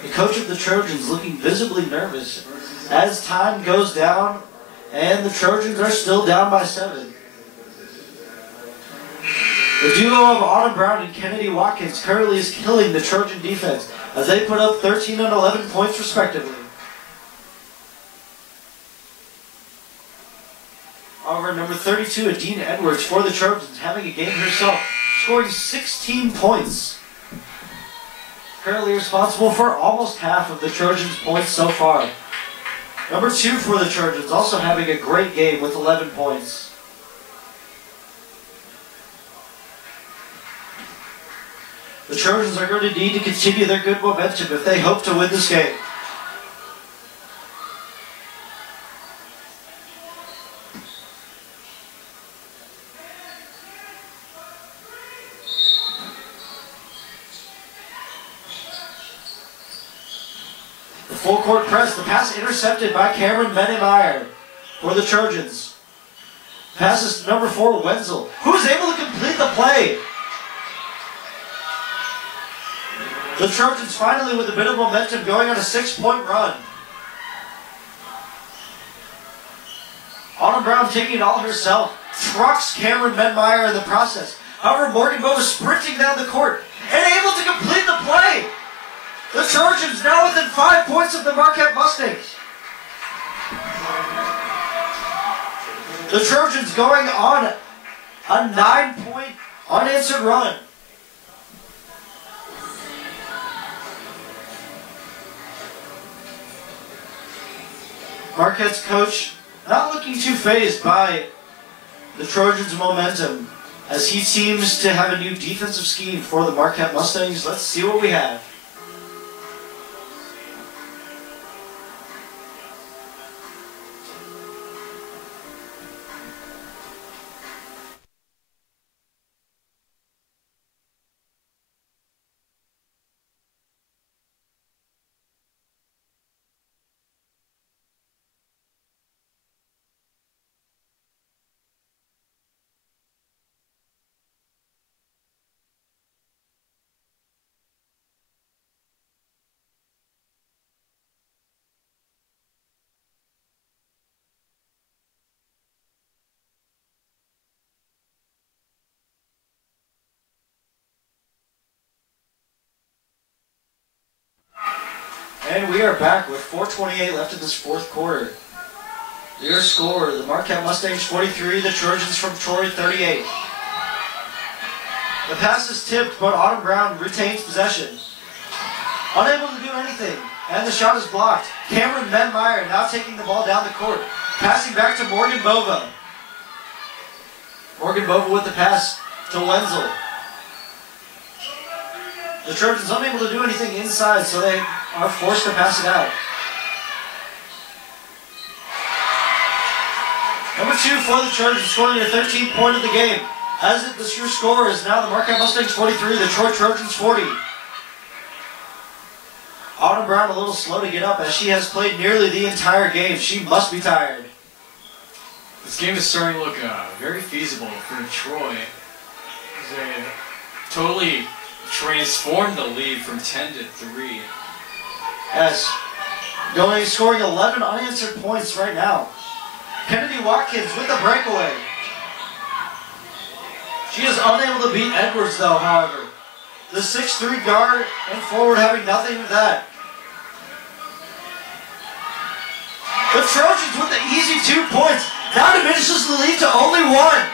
The coach of the Trojans looking visibly nervous as time goes down and the Trojans are still down by 7. The duo of Autumn Brown and Kennedy Watkins currently is killing the Trojan defense as they put up 13 and 11 points respectively. However, number 32, Adine Edwards for the Trojans, having a game herself, scoring 16 points. Currently responsible for almost half of the Trojans' points so far. Number 2 for the Trojans, also having a great game with 11 points. The Trojans are going to need to continue their good momentum if they hope to win this game. full court press. The pass intercepted by Cameron Menemeyer for the Trojans. Pass is to number 4, Wenzel, who is able to complete the play. The Trojans finally with a bit of momentum going on a 6-point run. Autumn Brown taking it all herself. Trucks Cameron Menemeyer in the process. However, Morgan Bowe is sprinting down the court and able to complete the play. The Trojans now within 5 points of the Marquette Mustangs. The Trojans going on a 9-point unanswered run. Marquette's coach not looking too fazed by the Trojans' momentum as he seems to have a new defensive scheme for the Marquette Mustangs. Let's see what we have. And we are back with 4:28 left in this fourth quarter. Your score, the Marquette Mustangs 43, the Trojans from Troy 38. The pass is tipped, but Autumn Brown retains possession. Unable to do anything, and the shot is blocked. Cameron Menemeyer now taking the ball down the court. Passing back to Morgan Bova. Morgan Bova with the pass to Wenzel. The Trojans unable to do anything inside, so they are forced to pass it out. Number 2 for the Trojans, scoring their 13th point of the game. As the true score is now the Marquette Mustangs 43, the Troy Trojans 40. Autumn Brown a little slow to get up as she has played nearly the entire game. She must be tired. This game is starting to look very feasible for Troy. They totally transformed the lead from 10 to 3. Yes. Scoring 11 unanswered points right now. Kennedy Watkins with the breakaway. She is unable to beat Edwards though, however. The 6'3" guard and forward having nothing with that. The Trojans with the easy 2 points. Now diminishes the lead to only 1.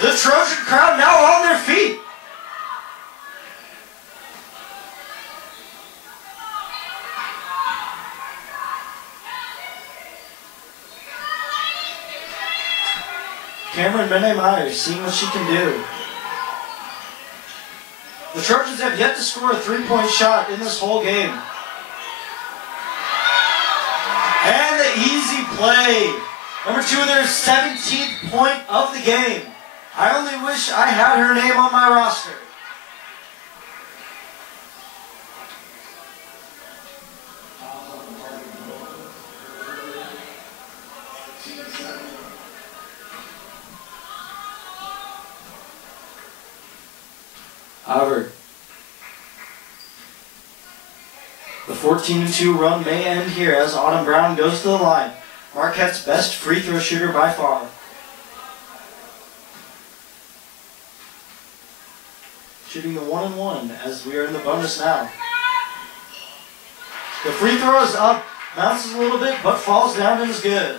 The Trojan crowd now on their feet. Cameron Menemeyer seeing what she can do. The Trojans have yet to score a 3-point shot in this whole game. And the easy play. Number 2, their 17th point of the game. I only wish I had her name on my roster. However, the 14-2 run may end here as Autumn Brown goes to the line. Marquette's best free throw shooter by far. Shooting the 1-and-1 as we are in the bonus now. The free throw is up, bounces a little bit, but falls down and is good.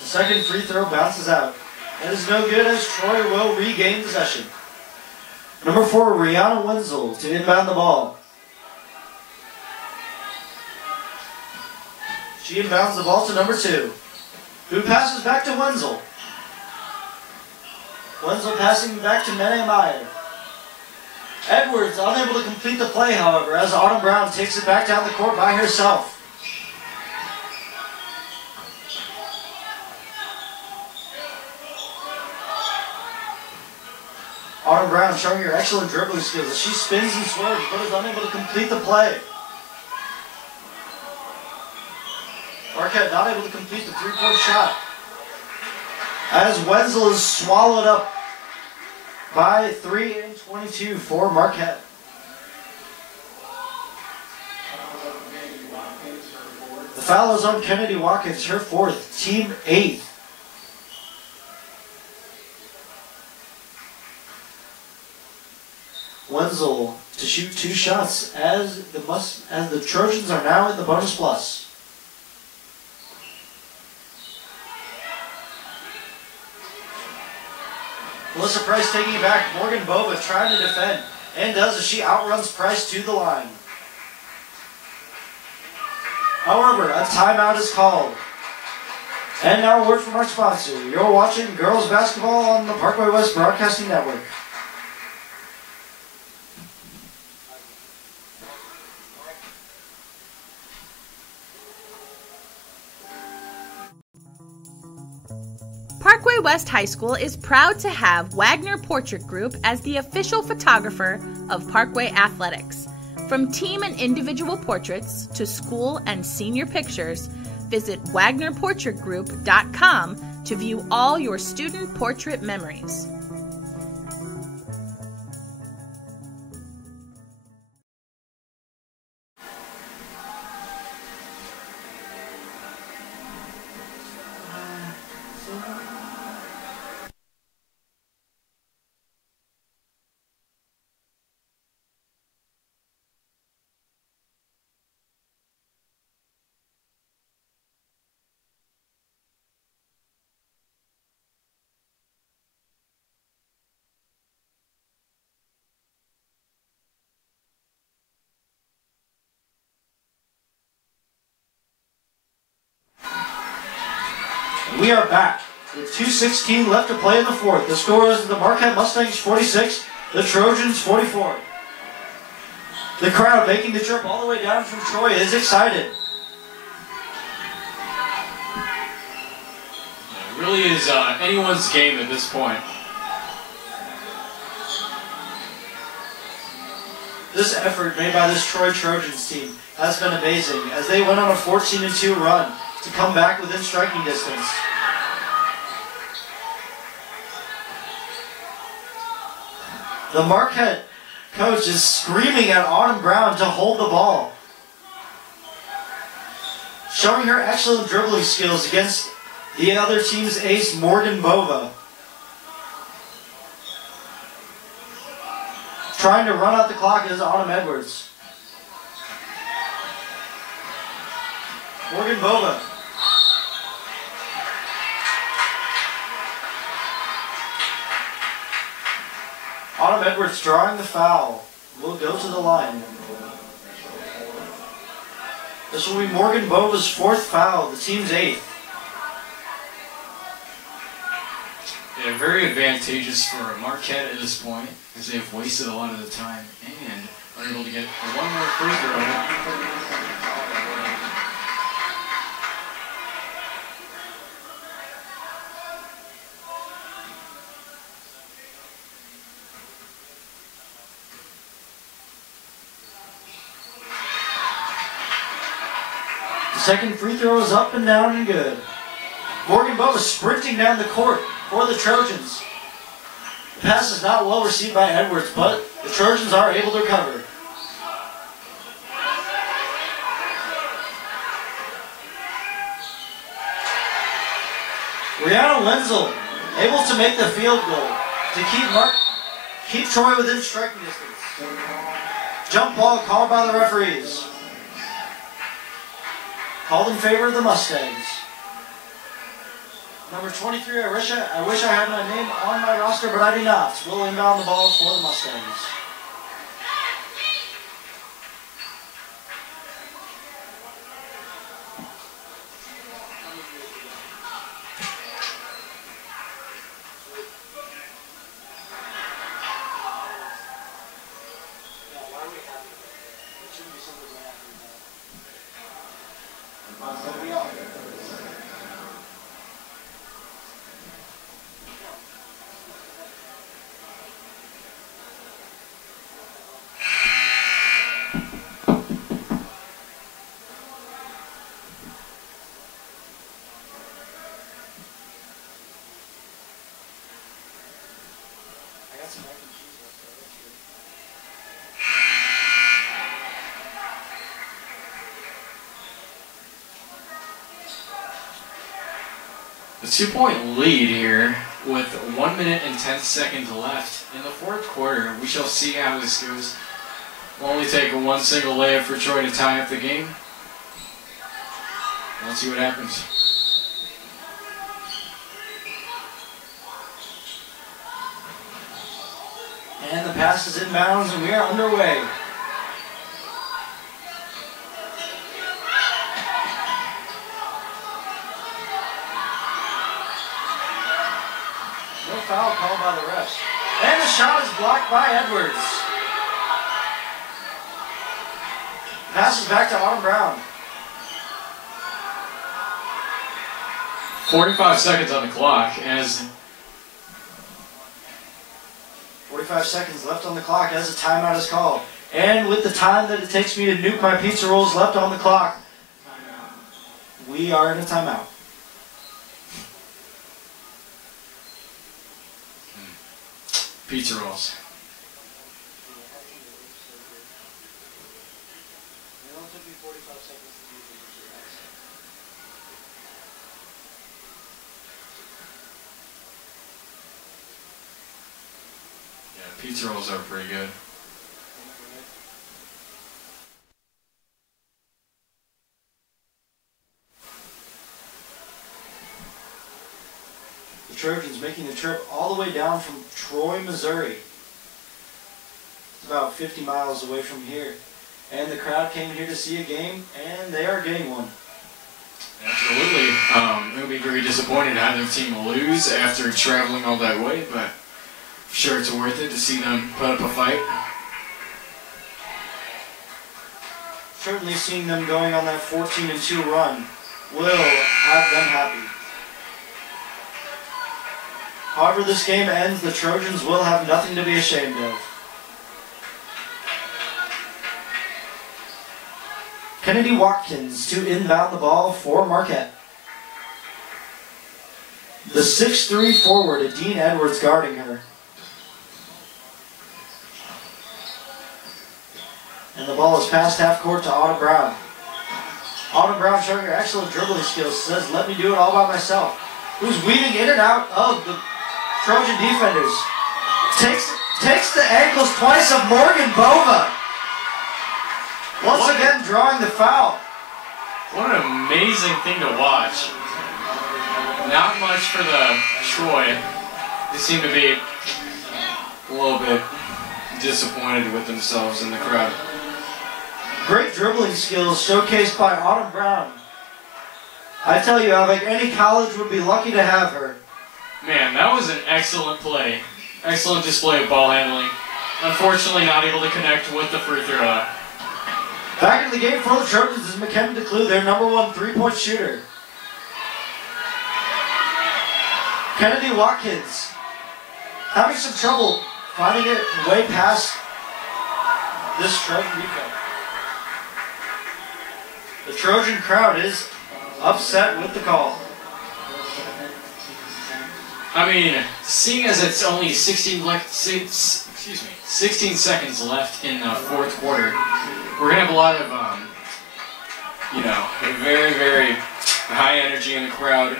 The second free throw bounces out. That is no good as Troy will regain possession. Number 4, Rihanna Wenzel to inbound the ball. She inbounds the ball to number 2, who passes back to Wenzel. Wenzel passing back to Menemeyer. Edwards unable to complete the play, however, as Autumn Brown takes it back down the court by herself. Autumn Brown showing her excellent dribbling skills as she spins and swerves, but is unable to complete the play. Marquette not able to complete the three-point shot, as Wenzel is swallowed up by 3 and 22 for Marquette. The foul is on Kennedy Watkins, her fourth, team 8th. Wenzel to shoot 2 shots as the Trojans are now in the bonus plus. Melissa Price taking it back. Morgan Bova trying to defend, and does as she outruns Price to the line. However, a timeout is called. And now a word from our sponsor. You're watching girls basketball on the Parkway West Broadcasting Network. Parkway West High School is proud to have Wagner Portrait Group as the official photographer of Parkway Athletics. From team and individual portraits to school and senior pictures, visit WagnerPortraitGroup.com to view all your student portrait memories. We are back with 2:16 left to play in the fourth. The score is the Marquette Mustangs 46, the Trojans 44. The crowd making the trip all the way down from Troy is excited. It really is anyone's game at this point. This effort made by this Troy Trojans team has been amazing as they went on a 14-2 run to come back within striking distance. The Marquette coach is screaming at Autumn Brown to hold the ball, showing her excellent dribbling skills against the other team's ace, Morgan Bova. Trying to run out the clock is Autumn Edwards. Morgan Bova. Autumn Edwards drawing the foul. Will go to the line. This will be Morgan Bova's fourth foul, the team's 8th. Yeah, very advantageous for Marquette at this point, because they've wasted a lot of the time and are able to get one more free throw. The second free throw is up and down and good. Morgan Bova sprinting down the court for the Trojans. The pass is not well received by Edwards, but the Trojans are able to recover. Brianna Wenzel able to make the field goal to keep Troy within striking distance. Jump ball called by the referees. Called in favor of the Mustangs. Number 23, I wish I had my name on my roster, but I do not. Will inbound the ball for the Mustangs. A 2-point lead here with 1 minute and 10 seconds left in the fourth quarter. We shall see how this goes. Will only take one single layup for Troy to tie up the game. Let's see what happens. And the pass is inbounds, and we are underway. No foul called by the refs. And the shot is blocked by Edwards. Passes back to Autumn Brown. 45 seconds on the clock as 45 seconds left on the clock as a timeout is called. And with the time that it takes me to nuke my pizza rolls left on the clock, we are in a timeout. pizza rolls. Pizza rolls are pretty good. The Trojans making the trip all the way down from Troy, Missouri. It's about 50 miles away from here. And the crowd came here to see a game, and they are getting one. Absolutely. It'll be very disappointing to have their team lose after traveling all that way, but I'm sure it's worth it to see them put up a fight. Certainly seeing them going on that 14-2 run will have them happy. However this game ends, the Trojans will have nothing to be ashamed of. Kennedy Watkins to inbound the ball for Marquette. The 6'3" forward, Dean Edwards, guarding her. And the ball is passed half court to Autumn Brown. Autumn Brown, showing her excellent dribbling skills, says, "Let me do it all by myself." Who's weaving in and out of the Trojan defenders. Takes the ankles twice of Morgan Bova. Once again drawing the foul. What an amazing thing to watch. Not much for the Troy. They seem to be a little bit disappointed with themselves in the crowd. Great dribbling skills showcased by Autumn Brown. I tell you, Alec, any college would be lucky to have her. Man, that was an excellent play. Excellent display of ball handling. Unfortunately, not able to connect with the free throw. Back in the game for the Trojans is McKenna DeClue, their #1 3-point shooter. Kennedy Watkins having some trouble finding it way past this Trojan defense. The Trojan crowd is upset with the call. I mean, seeing as it's only 16 seconds left in the fourth quarter, we're going to have a lot of, very, very high energy in the crowd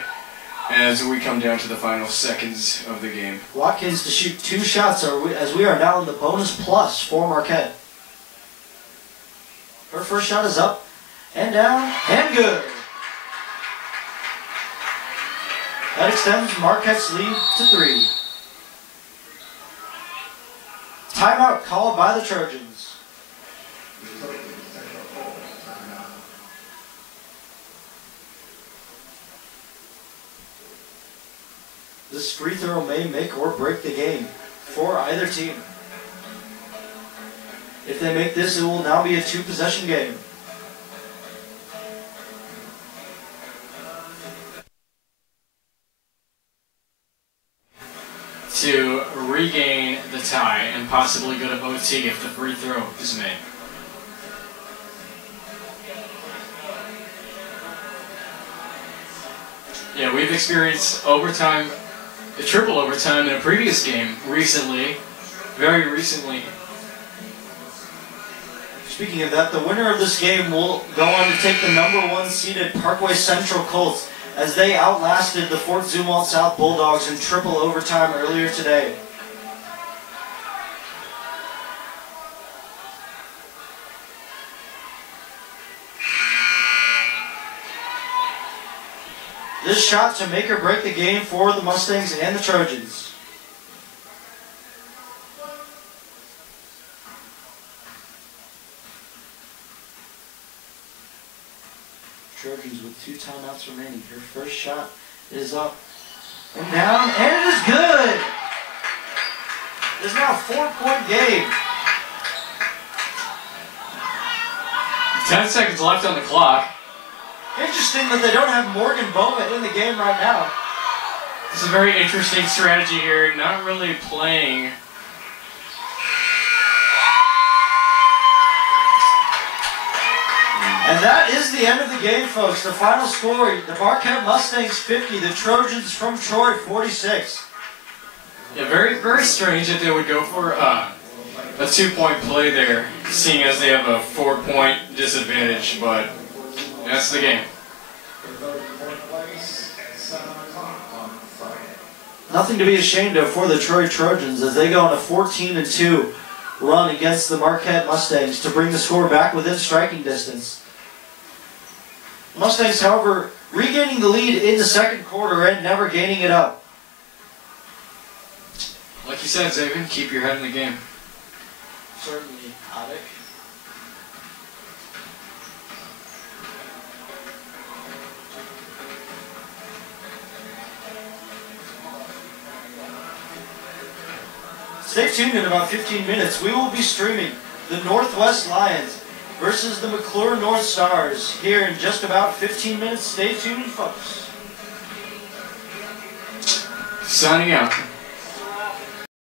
as we come down to the final seconds of the game. Watkins to shoot 2 shots as we are now in the bonus plus for Marquette. Her first shot is up and down and good. That extends Marquette's lead to 3. Timeout called by the Trojans. This free throw may make or break the game for either team. If they make this, it will now be a 2-possession game. To regain the tie and possibly go to OT if the free throw is made. Yeah, we've experienced overtime, a triple overtime in a previous game recently very recently. Speaking of that, the winner of this game will go on to take the #1 seeded Parkway Central Colts as they outlasted the Fort Zumwalt South Bulldogs in triple overtime earlier today. This shot to make or break the game for the Mustangs and the Trojans. Trojans with 2 timeouts remaining. Her first shot is up and down, and it is good! It is now a 4-point game. 10 seconds left on the clock. Interesting that they don't have Morgan Bowman in the game right now. This is a very interesting strategy here, not really playing. And that is the end of the game, folks. The final score, the Marquette Mustangs 50, the Trojans from Troy 46. Yeah, very, very strange that they would go for a 2-point play there, seeing as they have a 4-point disadvantage, but that's the game. Nothing to be ashamed of for the Troy Trojans as they go on a 14-2 run against the Marquette Mustangs to bring the score back within striking distance. Mustangs, however, regaining the lead in the second quarter and never gaining it up. Like you said, Zabin, keep your head in the game. Certainly, Haddock. Stay tuned in about 15 minutes. We will be streaming the Northwest Lions versus the McClure North Stars here in just about 15 minutes. Stay tuned, folks. Signing out.